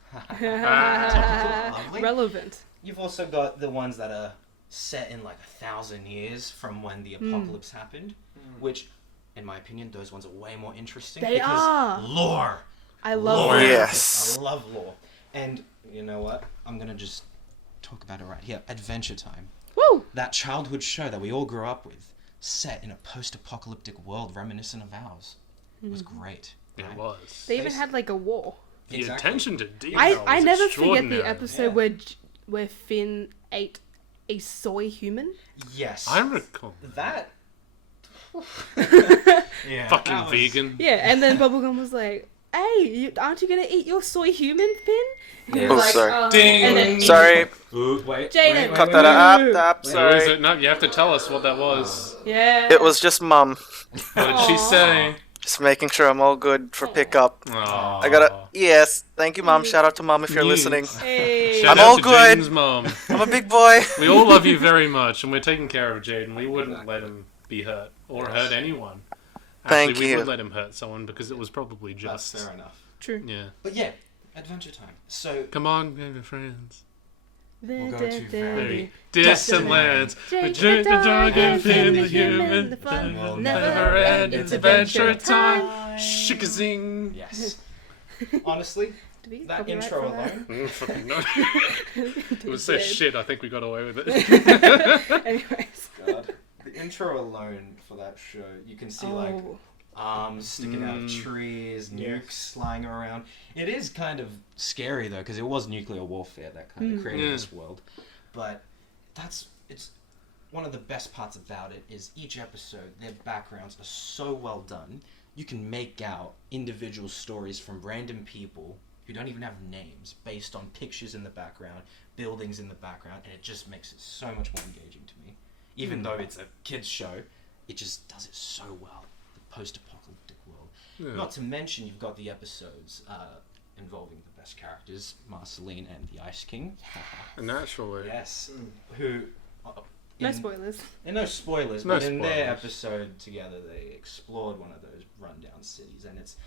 Lovely. Relevant. You've also got the ones that are set in like 1,000 years from when the apocalypse happened, which, in my opinion, those ones are way more interesting. They because are. lore. I love Lore. that. Yes. I love lore. And you know what? I'm gonna just talk about it right here. Adventure Time. Woo! That childhood show that we all grew up with, set in a post-apocalyptic world reminiscent of ours. was great. It right? was. They even had like a war. The Exactly. attention to detail. I was never forget extraordinary. the episode where Finn ate a soy human. Yes. I recall. That. Yeah. Fucking that was- vegan. Yeah, and then Bubblegum was like, "Hey, aren't you gonna eat your soy human, Finn?" He Yeah. was Oh, like, sorry. Ding. And then Sorry, Ooh, wait. Jaden. cut that up. Ooh. Up. Or is Sorry. it? No, you have to tell us what that was. Yeah. It was just Mum. What did she Aw. say? Just making sure I'm all good for pickup. Aww. I gotta. Yes. Thank you, Mom. Shout out to Mom if you're listening. Hey. Shout I'm out all to good. Jaden's mom. I'm a big boy. We all love you very much, and we're taking care of Jaden. We wouldn't let him be hurt or hurt anyone. Thank Actually, we you. would let him hurt someone because it was probably That's just. fair enough. True. Yeah. But yeah, Adventure Time. So Come on, baby friends. We'll go to very Distant lands. Jake With Jake the dog and Finn the human. the fun will Never end. It's adventure time. Shikazing. yes. Honestly, Do we that copyright intro for that? alone. Fucking no. It was so Did. shit, I think we got away with it. Anyways. God, the intro alone for that show, you can see like Oh. arms sticking out of trees, nukes flying around. It is kind of scary though, because it was nuclear warfare that kind of created Yeah. this world. But it's one of the best parts about it is each episode, their backgrounds are so well done. You can make out individual stories from random people who don't even have names based on pictures in the background, buildings in the background, and it just makes it so much more engaging to me. Even though it's a kids show, it just does it so well. The post-apocalyptic world. Yeah. Not to mention, you've got the episodes involving the best characters, Marceline and the Ice King. Naturally. Yes. Who... No spoilers. And no spoilers, No but in their spoilers. episode together, they explored one of those rundown cities, and it's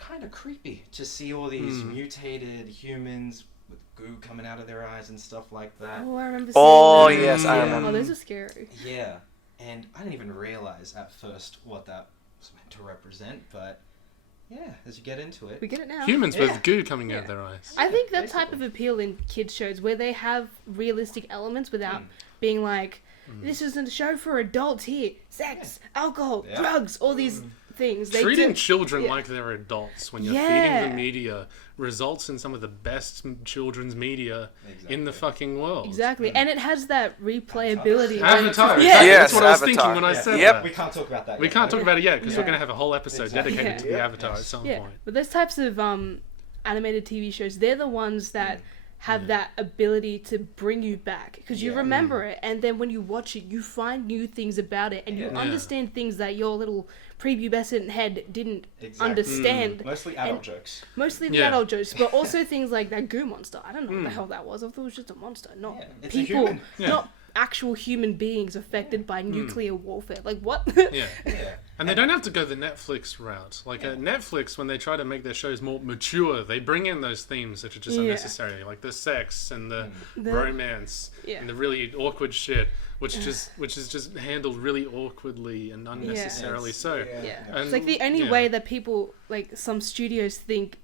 kind of creepy to see all these mutated humans with goo coming out of their eyes and stuff like that. Oh, I remember seeing Oh, that. yes, I Yeah. remember. Oh, those are scary. Yeah, and I didn't even realize at first what that was meant to represent, but yeah, as you get into it, We get it now. Humans Yeah. with goo coming out Yeah. their eyes. I think that Basically. type of appeal in kids shows where they have realistic elements without being like, this isn't a show for adults here. Sex, alcohol, Yeah. drugs, all these things. They Treating do- children yeah. like they're adults when you're Yeah. feeding them media results in some of the best children's media in the fucking world. Exactly, and it has that replayability. Avatar. Yeah. Exactly. Yes, That's what I was Avatar. thinking when I Yeah. said Yep. that. we can't talk about that We yet. can't talk about it yet because we're Yeah. going to have a whole episode Exactly. dedicated to Yeah. the Avatar Yes. at some Yeah, point. but those types of animated TV shows, they're the ones that have that ability to bring you back because you Yeah. remember it, and then when you watch it, you find new things about it, and you Yeah. understand things that your little prepubescent head didn't Exactly. understand. Mostly adult jokes. Mostly the Yeah. adult jokes, but also things like that goo monster. I don't know what the hell that was. I thought it was just a monster, not Yeah, it's a people, human. Yeah. not actual human beings affected by nuclear warfare. Like what? Yeah. Yeah. And they don't have to go the Netflix route. Like at Netflix, when they try to make their shows more mature, they bring in those themes that are just Yeah. unnecessary, like the sex and the The- romance Yeah. and the really awkward shit, which is just handled really awkwardly and unnecessarily so. Yeah. And- It's like the only yeah. way that people, like some studios think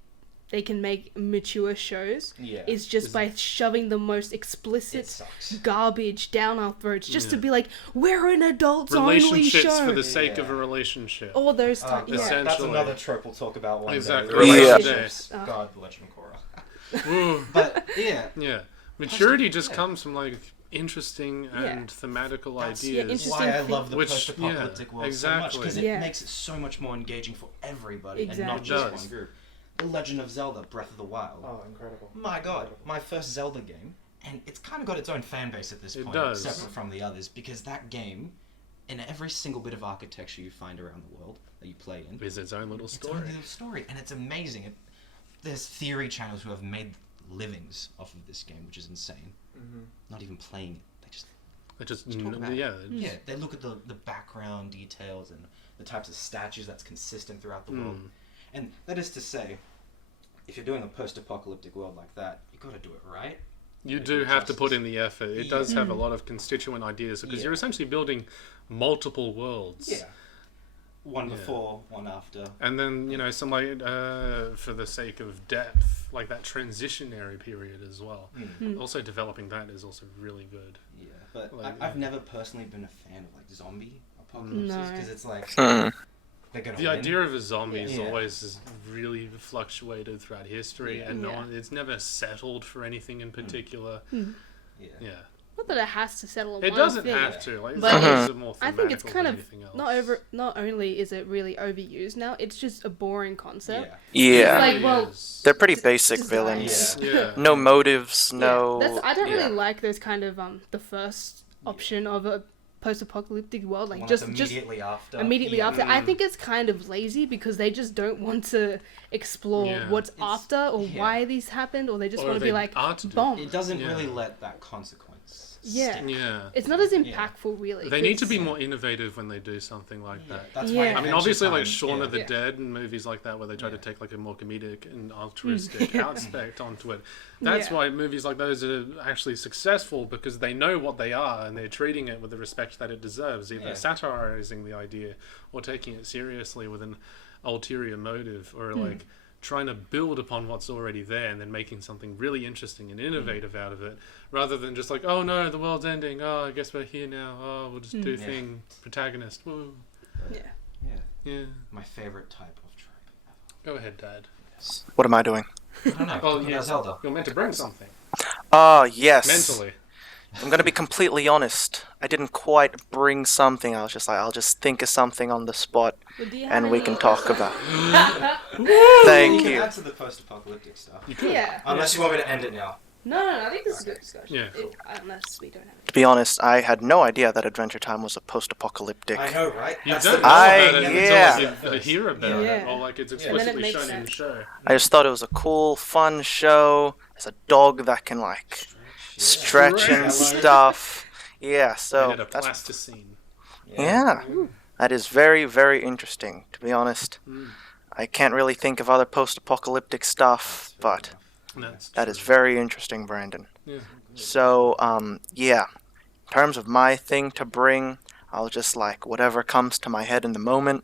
they can make mature shows Yeah. is just Is- by shoving the most It explicit sucks. garbage down our throats just to Yeah. be like, we're an adults only Relationships show. for the sake of Yeah. a relationship. All those types. That's yeah. essentially. another trope we'll talk about one Exactly. day. Yeah. Relationships. Yeah. God, Legend of Korra. Ooh. But yeah, Yeah. Maturity just comes from like interesting Yeah. and thematical that's Yeah, ideas. interesting why I thing. love the Which- post-apocalyptic yeah, world so much exactly. because it Yeah. makes it so much more engaging for everybody and not Exactly. just It does. one group. The Legend of Zelda: Breath of the Wild. Oh, incredible. My God, my first Zelda game, and it's kind of got its own fan base at this It point, does. separate from the others, because that game, in every single bit of architecture you find around the world that you play in, Is its own little it's story. own little story, and it's amazing. There's theory channels who have made livings off of this game, which is insane. Not even playing it, they just It just, talk about it. yeah. yeah, they look at the background details and the types of statues that's consistent throughout the world. And that is to say, if you're doing a post-apocalyptic world like that, you got to do it right. You Gotta do do have to put justice. in the effort. It does have a lot of constituent ideas because Yeah. you're essentially building multiple worlds. Yeah. One Yeah. before, one after. And then, some like, for the sake of depth, like that transitionary period as well. Also developing that is also really good. Yeah, but Like, I've never personally been a fan of like zombie apocalypses No. because it's like they're gonna The win. idea of a zombie is Yeah. always has really fluctuated throughout history, Yeah. and Yeah. it's never settled for anything in particular. Yeah. Yeah, Not that it has to settle on it one doesn't thing. have to. Like, But zombies are more I think it's thematical kind than of anything else. not only is it really overused now, it's just a boring concept. Yeah. Yeah. Like, It well, is. They're pretty basic Just villains. Yeah. No motives, Yeah, no. I don't yeah. really like those kind of the first option of a post-apocalyptic world, like One just that's immediately after. immediately Yeah. after. I think it's kind of lazy because they just don't want to explore Yeah. what's It's- after or yeah. why these happened, or they just Or want to they be like are to do- bomb. It doesn't Yeah. really let that consequence. Yeah. Yeah. It's not as Yeah. impactful, really. They need to 'cause- be more innovative when they do something like that. That's Yeah. why I I mean, Adventure obviously, like Time- Shaun of the Yeah. Dead and movies like that, where they try to Yeah. take like a more comedic and altruistic aspect onto it. That's Yeah. why movies like those are actually successful, because they know what they are and they're treating it with the respect that it deserves, either Yeah. satirizing the idea or taking it seriously with an ulterior motive, or like trying to build upon what's already there and then making something really interesting and innovative out of it, rather than just like, oh no, the world's ending, oh I guess we're here now, oh we'll just do Yeah. thing, protagonist, woo. Yeah. Yeah. Yeah. My favorite type of trope. Go ahead, Dad. What am I doing? I don't know. Oh, Talking yeah, about Zelda. You're meant to bring something. Yes. Mentally. I'm gonna be completely honest. I didn't quite bring something. I was just like, I'll just think of something on the spot, Well, do you have and we any- can talk about. We Thank can you. add to the post-apocalyptic stuff. You could. Yeah. Unless you want me to end it now. No, I think this is a good discussion. Yeah, cool. Unless we don't have To be honest, I had no idea that Adventure Time was a post-apocalyptic. I know, right? You That's don't the- know about it yeah. until you hear about it, Yeah. or like it's then it explicitly makes shown in the sense. show. I just thought it was a cool, fun show. There's a dog that can like stretch and Stretch. stuff. Yeah, They so did a that's plasticine. yeah, that is very, very interesting. To be honest, Mm. I can't really think of other post-apocalyptic stuff, but That's that is true. very interesting, Brandon. Yeah. So, yeah, in terms of my thing to bring, I'll just like whatever comes to my head in the moment.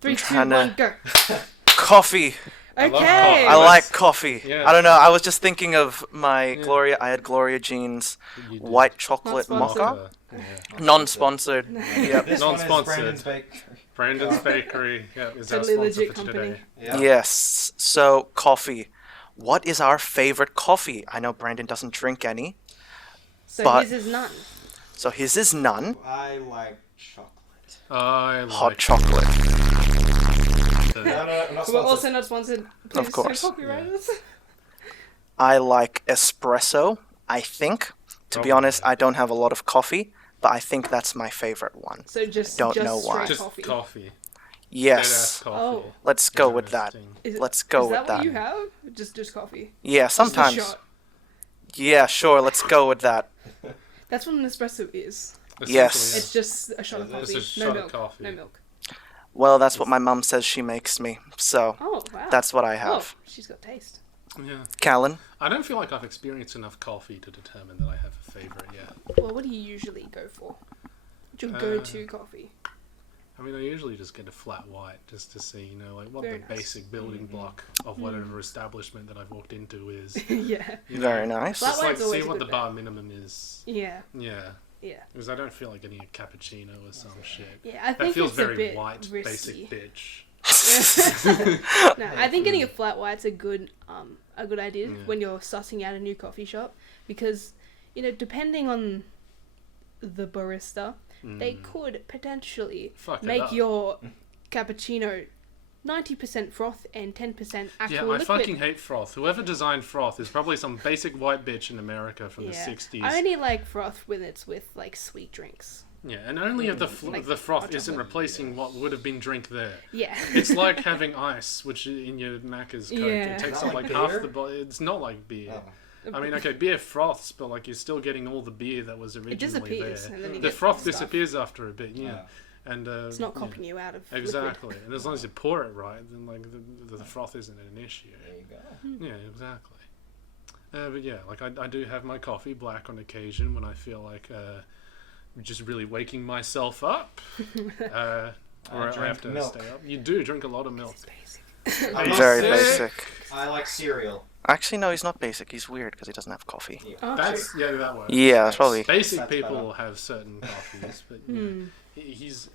3, 2, trying 1, to- go. Coffee. love Okay. coffee. I like coffee. Yeah. I don't know. I was just thinking of my Yeah. Gloria. I had Gloria Jean's You did. white chocolate Not sponsored. mocha. Yeah. Non-sponsored. Yep. This Non-sponsored. one is Brandon's Bakery. Brandon's Bakery. Yeah, is our Totally sponsor legit for company. today. Yeah. Yes. So coffee. What is our favorite coffee? I know Brandon doesn't drink any, So But- his is none. so his is none. I like chocolate. I like Hot chocolate. the- No, I'm not We're also sponsored. not sponsored. Please Of course. don't copyright us. I like espresso. I think. To be honest, I don't have a lot of coffee, but I think that's my favorite one. So just Don't just know why. straight Just coffee. coffee. Yes. Dead-ass Oh. coffee. Let's go with that. Interesting. Is, Let's go is with that that. what you have? Just coffee. Yeah, Just a sometimes. shot. Yeah, sure. Let's go with that. That's what an espresso is. Yes. Essentially, It's just a shot of It's coffee. a shot No of milk. coffie. No milk. Well, that's what my mum says she makes me. So Oh wow. that's what I Oh, have. she's got taste. Yeah. Callan? I don't feel like I've experienced enough coffee to determine that I have a favorite yet. Well, what do you usually go for? What's your go-to coffee? I mean, I usually just get a flat white just to see, like what Very the nice. basic building block of whatever establishment that I've walked into is. Yeah. You Very know, nice. Flat Just like white's always see a what good the bet. bar minimum is. Yeah. Yeah. Yeah. Because I don't feel like getting a cappuccino or some shit. Yeah. I That think feels it's a very bit white, risky. basic bitch. No, I think getting a flat white's a good idea Yeah. when you're sussing out a new coffee shop because, depending on the barista, they could potentially Fuck it make up. your cappuccino 90% froth and 10% actual Yeah, I liquid. fucking hate froth. Whoever designed froth is probably some basic white bitch in America from the 60s. I only like froth when it's with like sweet drinks. Yeah, and only if the Like the froth hot isn't chocolate. replacing what would have been drink there. Yeah. It's like having ice, which in your Macca's Coke, Yeah. it takes Not up like like half beer? the body. It's not like beer. Oh. I mean, okay, beer froths, but like you're still getting all the beer that was originally disappears, there. and then you The get froth stuff. disappears after a bit, yeah. And It's not yeah. copying you out of liquid. Exactly, and as long as you pour it right, then like the froth isn't an issue. There you go. Yeah, exactly. But yeah, like I do have my coffee black on occasion when I feel like just really waking myself up, or I have drink to milk. stay up. You do drink a lot of milk. It's basic. I'm not Very sick. basic. I like cereal. Actually, no, he's not basic. He's weird because he doesn't have coffee. Oh, That's true. yeah, that works. Yeah, that's probably. Basic That's people better. have certain coffees, but yeah, he's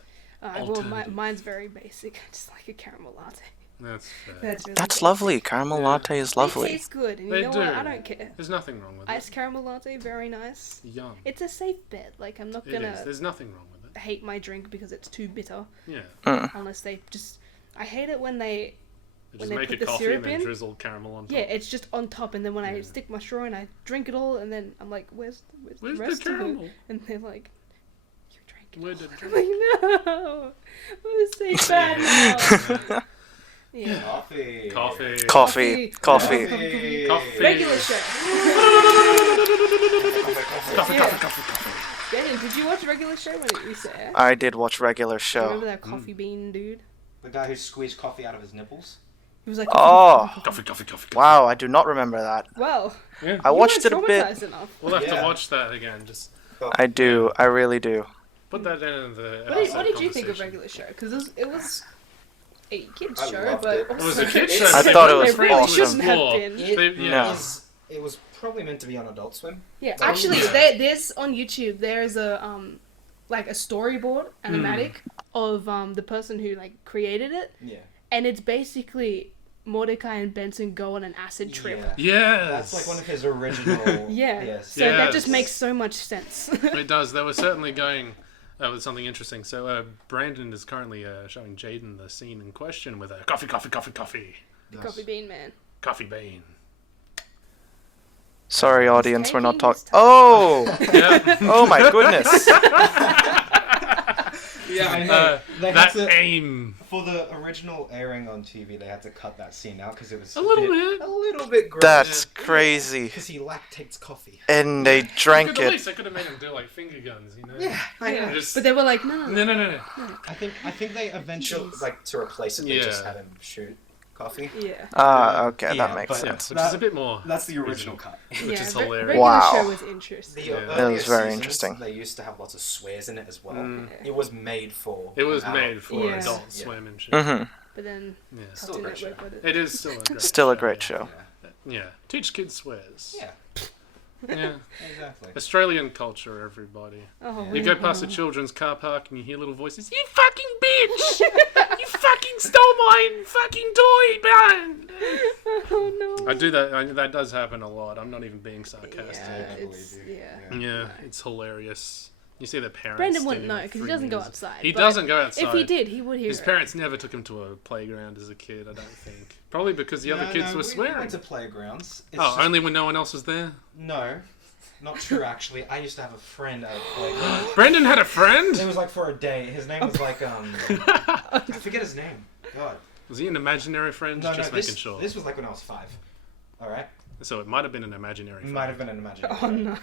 Mine's very basic. I just like a caramel latte. That's fair. That's lovely. Caramel latte is lovely. It tastes good, and They you know do. what? I don't care. There's nothing wrong with Iced it. caramel latte, very nice. Yum. It's a safe bet. Like, I'm not It gonna is. There's nothing wrong with it. hate my drink because it's too bitter. Yeah. Unless they just... I hate it when they... Just they make put a the coffee syrup and then in. drizzle caramel on top. Yeah, it's just on top, and then when I stick my straw in, I drink it all, and then I'm like, where's Where's the the rest of caramel? it? And they're like, you drank it. Where did I'm like, no! I'm so bad now. Yeah. Coffee. Coffee. Coffee. Regular show. Coffee. Jaden, did you watch Regular Show when it used to air? I did watch Regular Remember Show. that coffee bean dude? The guy who squeezed coffee out of his nipples. He was like, Oh. Coffee. Wow, I do not remember that. well, Yeah. I watched it a bit. traumatized enough. We'll have to Yeah. watch that again. Just I do. I really do. put that in the. What did you think of conversation. Regular Show? Because it was a kids I show, loved but it. also It was a kids show. I They thought it really was really awesome. shouldn't have explore. been. No. It was probably meant to be on Adult Swim. Yeah, But- actually, there's on YouTube. There's a like a storyboard animatic of the person who like created it, Yeah. and it's basically Mordecai and Benson go on an acid trip. Yeah. Yes. That's like one of his original. Yeah. Yes. So that just Yes. makes so much sense. It does. They were certainly going with something interesting. So Brandon is currently showing Jaden the scene in question with a coffee. The coffee bean man. Coffee bean. Sorry, audience, we're not taking his talking. time. Oh! Yeah. Oh my goodness! Yeah, I know. They had That to, aim. for the original airing on TV, they had to cut that scene out because it was A little bit. a little bit gross. That's crazy. Because he lactates coffee. And they At drank it. least they could have made him do like finger guns, you know? Yeah, I know. Just- But they were like, no. No. I think they eventually like to replace it. They just Yeah. had him shoot coffee. Yeah. Ah, okay, Yeah, that makes but- sense. Which is a bit more. That's the original original. cut. Which Yeah, is re- hilarious. Regular Wow. show was interesting. The Yeah. That earlier was very seasons, interesting. They used to have lots of swears in it as well. Mm. It was made for. It was an made adult. for Yeah. Adult Yeah. Swim and shit. Mm-hmm. But then Yeah. Still a Cartoon great show. Network with it. It is still a great Still a show, great yeah. show. Yeah. Teach kids swears. Yeah, Yeah. exactly. Australian culture, everybody. Oh, You go past a children's car park and you hear little voices. You fucking bitch! You fucking stole my fucking toy, man! Oh no. I do that. That does happen a lot. I'm not even being sarcastic. Yeah, I it's believe you. yeah. Yeah, it's hilarious. You see the parents. Brandon wouldn't standing know like because he 3 doesn't go meters- outside. He but doesn't go outside. If he did, he would hear His it. parents never took him to a playground as a kid, I don't think. Probably because the other kids were We swearing. went to playgrounds. It's Oh, just- only when no one else was there? No, not true. Actually, I used to have a friend at a playground. Brandon had a It friend? was like for a day. His name was like I forget his name. God. Was he an imaginary friend? No, Just this, making sure. This was like when I was 5. All right. So it might have been an imaginary friend. Might have been an imaginary. Oh no.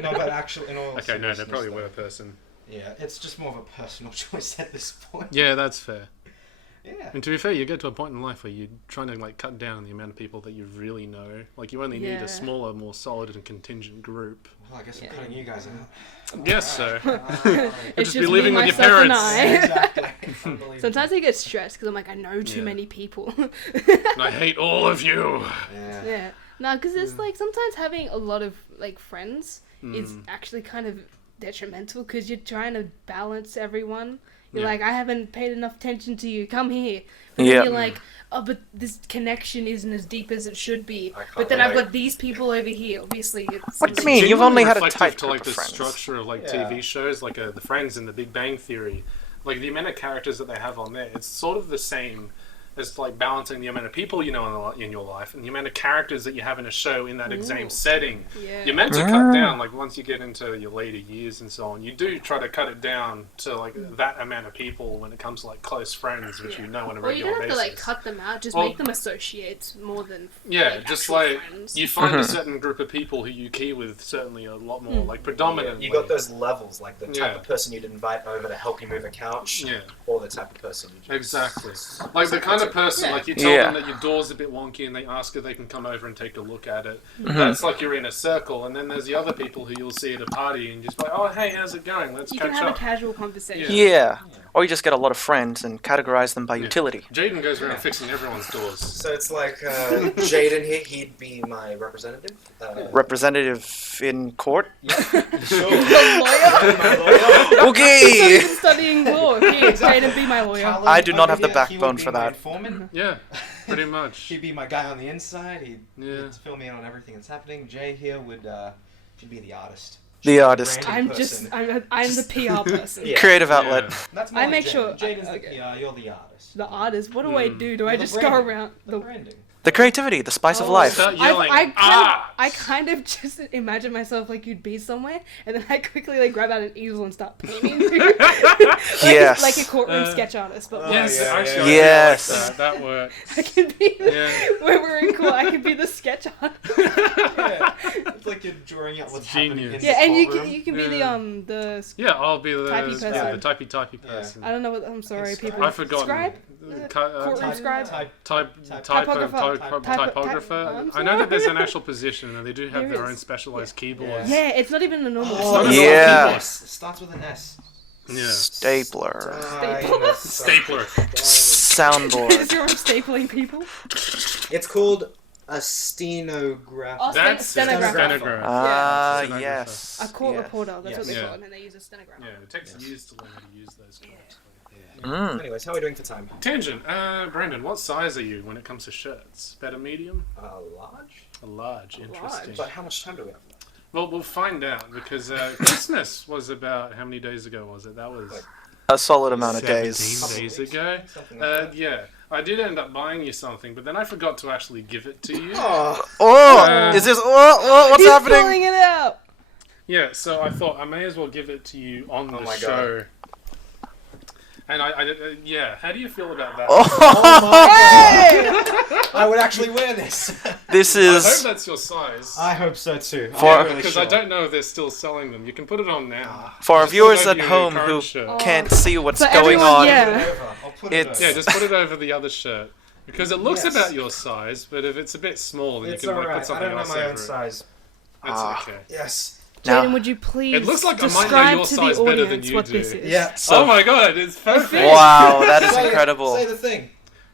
No, but actually, in all Okay, no, they seriousness, probably though, were a person. Yeah, it's just more of a personal choice at this point. Yeah, that's fair. Yeah. And to be fair, you get to a point in life where you're trying to like cut down the amount of people that you really know. Like you only need Yeah. a smaller, more solid and contingent group. Well, I guess Yeah. I'm cutting you guys out. Guess so. It's just be just living me, with your myself, and parents. I. Exactly. Unbelievable. Sometimes I get stressed because I'm like, I know too Yeah. many people. And I hate all of you. Yeah. Yeah. No, because it's like sometimes having a lot of like friends is Mm. actually kind of detrimental because you're trying to balance everyone. You're Yeah. like, I haven't paid enough attention to you. Come here. But Yeah. then you're like, oh, but this connection isn't as deep as it should be. I can't But then I've relate. got these people over here. Obviously, it's. What do you mean? You've Genuinely only had a reflective tight to group like of the friends. structure of like Yeah. TV shows, like the Friends and the Big Bang Theory. Like the amount of characters that they have on there, it's sort of the same as like balancing the amount of people you know in your life and the amount of characters that you have in a show in that same setting. Yeah. You're meant to cut down, like once you get into your later years and so on, you do try to cut it down to like that amount of people when it comes to like close friends, which you know on a Well, you regular don't have to basis. like cut them out. Just Well- make them associates more than Yeah, just actual like friends. you find a certain group of people who you key with certainly a lot more, like predominantly. You got those levels, like the type Yeah. of person you'd invite over to help you move a couch, Yeah. or the type of person you just... Exactly. Like the kind of person, Yeah. like you tell Yeah. them that your door's a bit wonky and they ask if they can come over and take a look at it. That's like you're in a circle, and then there's the other people who you'll see at a party and just like, oh, hey, how's it going? Let's You catch can have up. a casual conversation. Yeah. or you just get a lot of friends and categorize them by Yeah. utility. Jaden goes around fixing everyone's doors. So it's like Jaden here, he'd be my representative. Representative in court? Yeah, sure. The lawyer? My lawyer. Okay! He's studying law. Here, Jaden, be my lawyer. Calan I do not over have the here, he would backbone be for my that. informant. Yeah, pretty much. He'd be my guy on the inside. He'd Yeah. fill me in on everything that's happening. Jay here would she'd be the artist. The artist. Branding I'm just, person. I'm the PR person. Yeah. Creative outlet. Yeah. That's I more make Jaden. sure- Jaden's okay. the PR. You're the artist. The artist. What do I do? Do I The just go branding. around The branding. The creativity, the spice of Oh. life. Start yelling. I kind of just imagine myself like you'd be somewhere, and then I quickly like grab out an easel and start painting. Yes. Like a courtroom sketch artist, but Yes, yeah, actually, yeah. I do Yes. like that. That works. I could be Yeah. when we're in court. I could be the sketch artist. Yeah. It's like you're drawing out what's happening Genius. in Yeah, the and you courtroom. can you can be Yeah. the Yeah, I'll be the Typey person. typey Yeah. person. I don't know what I'm sorry Scribe. people. I've forgotten. Scribe? Courtroom Courtroom scribe? Typographer. Typographer. I'm I know that there's an sorry. actual position, and they do have There their is. own specialized keyboards. Yeah. Yeah, it's not even a normal. Oh, not Yeah. It starts with an S. Yeah. Stapler. Stapler. Soundboard. Is your stapling people? It's called a stenograph. Oh, That's stenographer. stenographer. Ah, Yeah. yes. A court yes. reporter. That's what they Yes. call it, and they use a stenographer. Yeah, it takes years to learn how to use those correctly. Mm. Anyways, how are we doing for time? Tangent. Brandon, what size are you when it comes to shirts? Better medium? Large? A large. Interesting. But how much time do we have left? Well, we'll find out because Christmas was about how many days ago was it? That was A solid amount of 17 days. days ago. Something like that. Yeah, I did end up buying you something, but then I forgot to actually give it to you. Oh, Oh! Is this. What's He's happening? pulling it out. Yeah, so I thought I may as well give it to you on the my show. And yeah, how do you feel about that? I would actually wear this. This I hope is. that's your size. I hope so too. For- I'm really Because sure. I don't know if they're still selling them. You can put it on now. For our Just viewers put at it over your home current who shirt. can't see what's For going everyone, on, yeah. Put it over. I'll put it It's- over. Yeah, just put it over the other shirt. Because it looks Yes. about your size, but if it's a bit small, then It's you can like, alright. put I something don't know else my over own it. size. That's Ah. okay. Yes. Now- Jaden, would you please It looks like I might know describe your to size the better than audience you what do. this is? Yeah. Oh my god, it's perfect. Wow, that is Say it. incredible. Say the thing.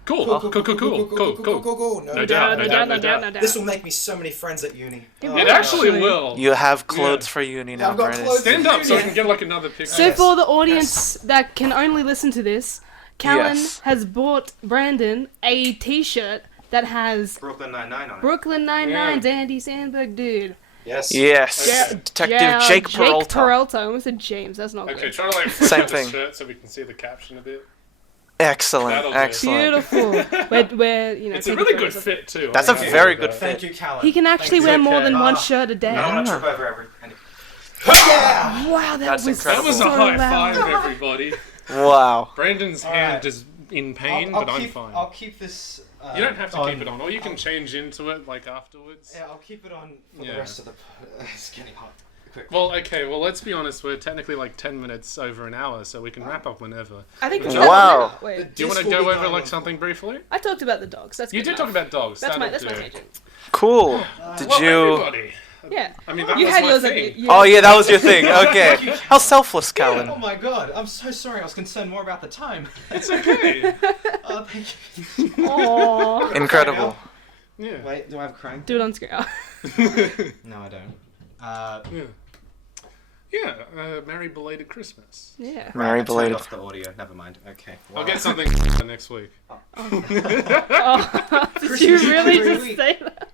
Cool. Cool. No doubt. No doubt. this will make me so many friends at uni. It actually will. You have clothes for uni now, I've got Brandon. clothes. Stand up so I can get like another picture. So for the audience that can only listen to this, Calan Yes. has bought Brandon a T-shirt that has Brooklyn Nine-Nine on it. Brooklyn Nine-Nine's Andy Sandberg, dude. Yes. Yes. Yeah, Detective yeah, Jake Peralta. I almost said James. That's not Okay, good. try to like flip Same up the thing. shirt so we can see the caption a bit. Excellent, That'll do. excellent. Beautiful. we're you know. It's a taking really good photos of- fit too. That's a I think. very good fit. Thank you, Calan. He can actually Thank wear you. more than one Ah. shirt a day. I don't want to Yeah. trip over everything. Yeah! Wow, that That's was incredible. That was so a high loud. five, everybody. Wow. Brandon's All hand right. is in pain, I'll but I'm keep, fine. I'll keep this. You don't have to keep it on, or you I'll- can change into it like afterwards. Yeah, I'll keep it on for Yeah. the rest of the. It's getting hot. Quick. Well, okay. Well, let's be honest. We're technically like 10 minutes over an hour, so we can wrap up whenever. I think. Wow. Wait, Do you want to This will go be over going like on. something briefly? I talked about the dogs. That's You good did talk enough. about dogs. That's my that'll do. tangent. Cool. Did Well, you? everybody. Yeah. I mean, that You was had my yours. thing. Oh yeah, that was your thing. Okay. How selfless, Oh Calan. my god, I'm so sorry. I was concerned more about the time. It's okay. Oh, thank you. Aww. Incredible. Yeah. Wait, do I have a crank? Do it on screen. No, I don't. Yeah. Yeah. Merry belated Christmas. Yeah. Merry I turned belated. off the audio. Never mind. Okay. I'll wow. get something next week. Oh, did you really every just week. say that?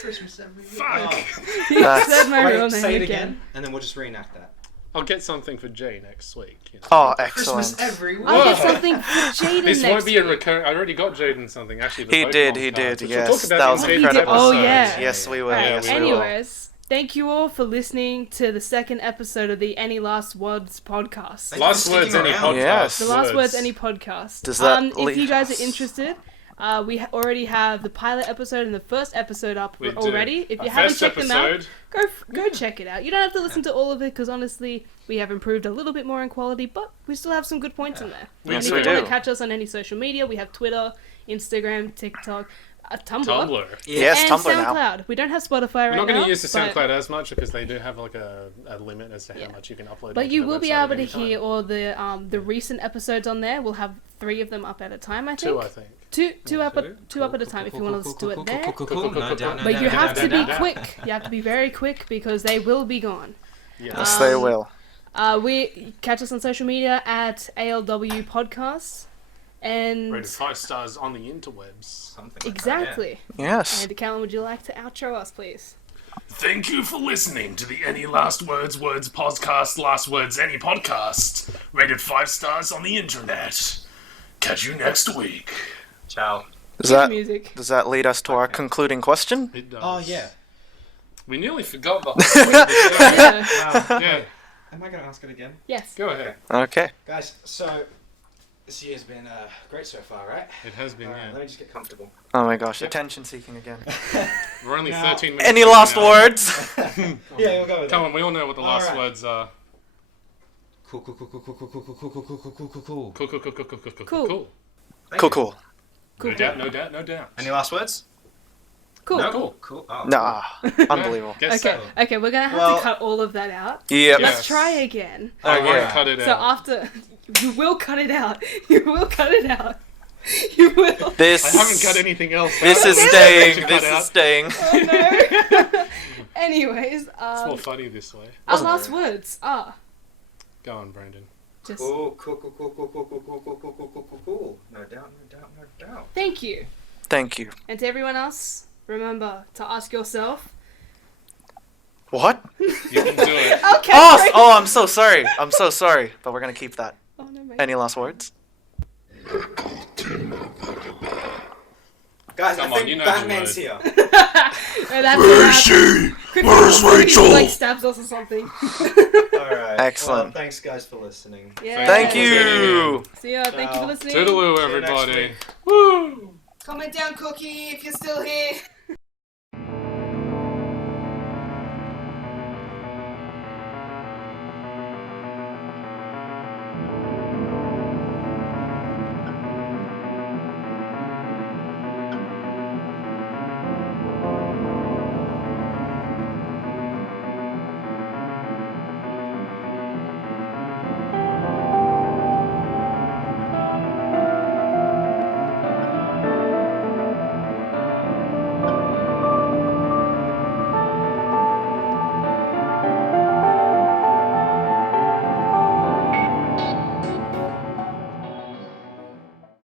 Christmas every week. Fuck. You That's- said my real Wait, name say it again. again, and then we'll just reenact that. I'll get something for Jay next week. You know. Oh, Christmas excellent. every week. I'll get Whoa. something for Jaden This next won't be a week. recurring. I already got Jaden something actually. The He Pokemon did, cards, did, which yes, We'll talk about that in was future incredible. Oh, episodes. yeah. Yes, we will. Right. Yes, we will. Anyways, thank you all for listening to the second episode of the Any Last Words podcast. Thank you Last for words, sticking any around. podcast. Yes. The Last Words Any podcast. Does that if you guys lead- are interested, we already have the pilot episode and the first episode up We do. already. If you Our haven't first checked them out, episode. go check it out. You don't have to listen to all of it because honestly, we have improved a little bit more in quality, but we still have some good points in there. We And Yes, if we you want do. to catch us on any social media, we have Twitter, Instagram, TikTok. Tumblr. Tumblr. Yes, And Tumblr now. SoundCloud. We don't have Spotify We're right not now. going to use the but- SoundCloud as much because they do have like a limit as to how Yeah. much you can upload. But onto you the will be website able at to any time. hear all the recent episodes on there. We'll have 3 of them up at a time, I think. 2, I think. Two up at a time if you want to do it there. But you have to be quick. You have to be very quick because they will be gone. Yes, they will. We catch us on social media at ALW Podcasts. And Rated 5 stars on the interwebs. Something like exactly. Yes. And Calan, would you like to outro us, please? Thank you for listening to the Any Last Words podcast, Last Words Any podcast, rated 5 stars on the internet. Catch you next week. Ciao. Music. Does that lead us to our concluding question? It does. Oh, yeah. We nearly forgot the whole point of the show. Yeah. Yeah, Am I going to ask it again? Yes. go ahead. Okay. Guys, so this year's been great so far, right? It has been, Alright, yeah. let me just get comfortable. Oh my gosh, attention seeking again. We're only Now- 13 minutes. Any in last now. words? Yeah, we'll go with Come that. on, we all know what the last Alright. words are. Cool, cool, cool, cool, cool, cool, cool, cool, cool, cool, cool, cool, cool, cool. Cool, cool, cool, cool, cool, cool, Cool. cool. Thank Cool, you. cool. Cool. No doubt, no doubt, no doubt. Any last words? Cool. No? Cool. Cool. Oh, Nah, unbelievable. Guess Okay. so. Okay, we're gonna have Well- to cut all of that out. Yep. Yeah. Let's try again. I won't Okay. cut it So out. after, you will cut it out. You will cut it out. You will. This. I haven't cut anything else. This out. is Cut staying. out. This is staying. Oh no. Anyways, It's more funny this way. our last words are Go on, Brandon. just Cool, cool, cool, cool, cool, cool, cool, cool, cool, cool, cool, cool, cool, cool. No doubt, no doubt, no doubt. thank you. Thank you. And to everyone else, remember to ask yourself. What? You can do it. Okay. Oh, great. I'm so sorry. I'm so sorry. But we're gonna keep that. Oh no, mate. Any last words? Guys, Come I on, think you know the Batman's word. here. And that's Where is she? Where's Rachel? Like stabs us or something. Alright. Excellent. Well, thanks, guys, for listening. Yeah. Thank you. you. See ya. Thank you for listening. Toodaloo, See you next everybody. week. Woo! Comment down, Cookie, if you're still here.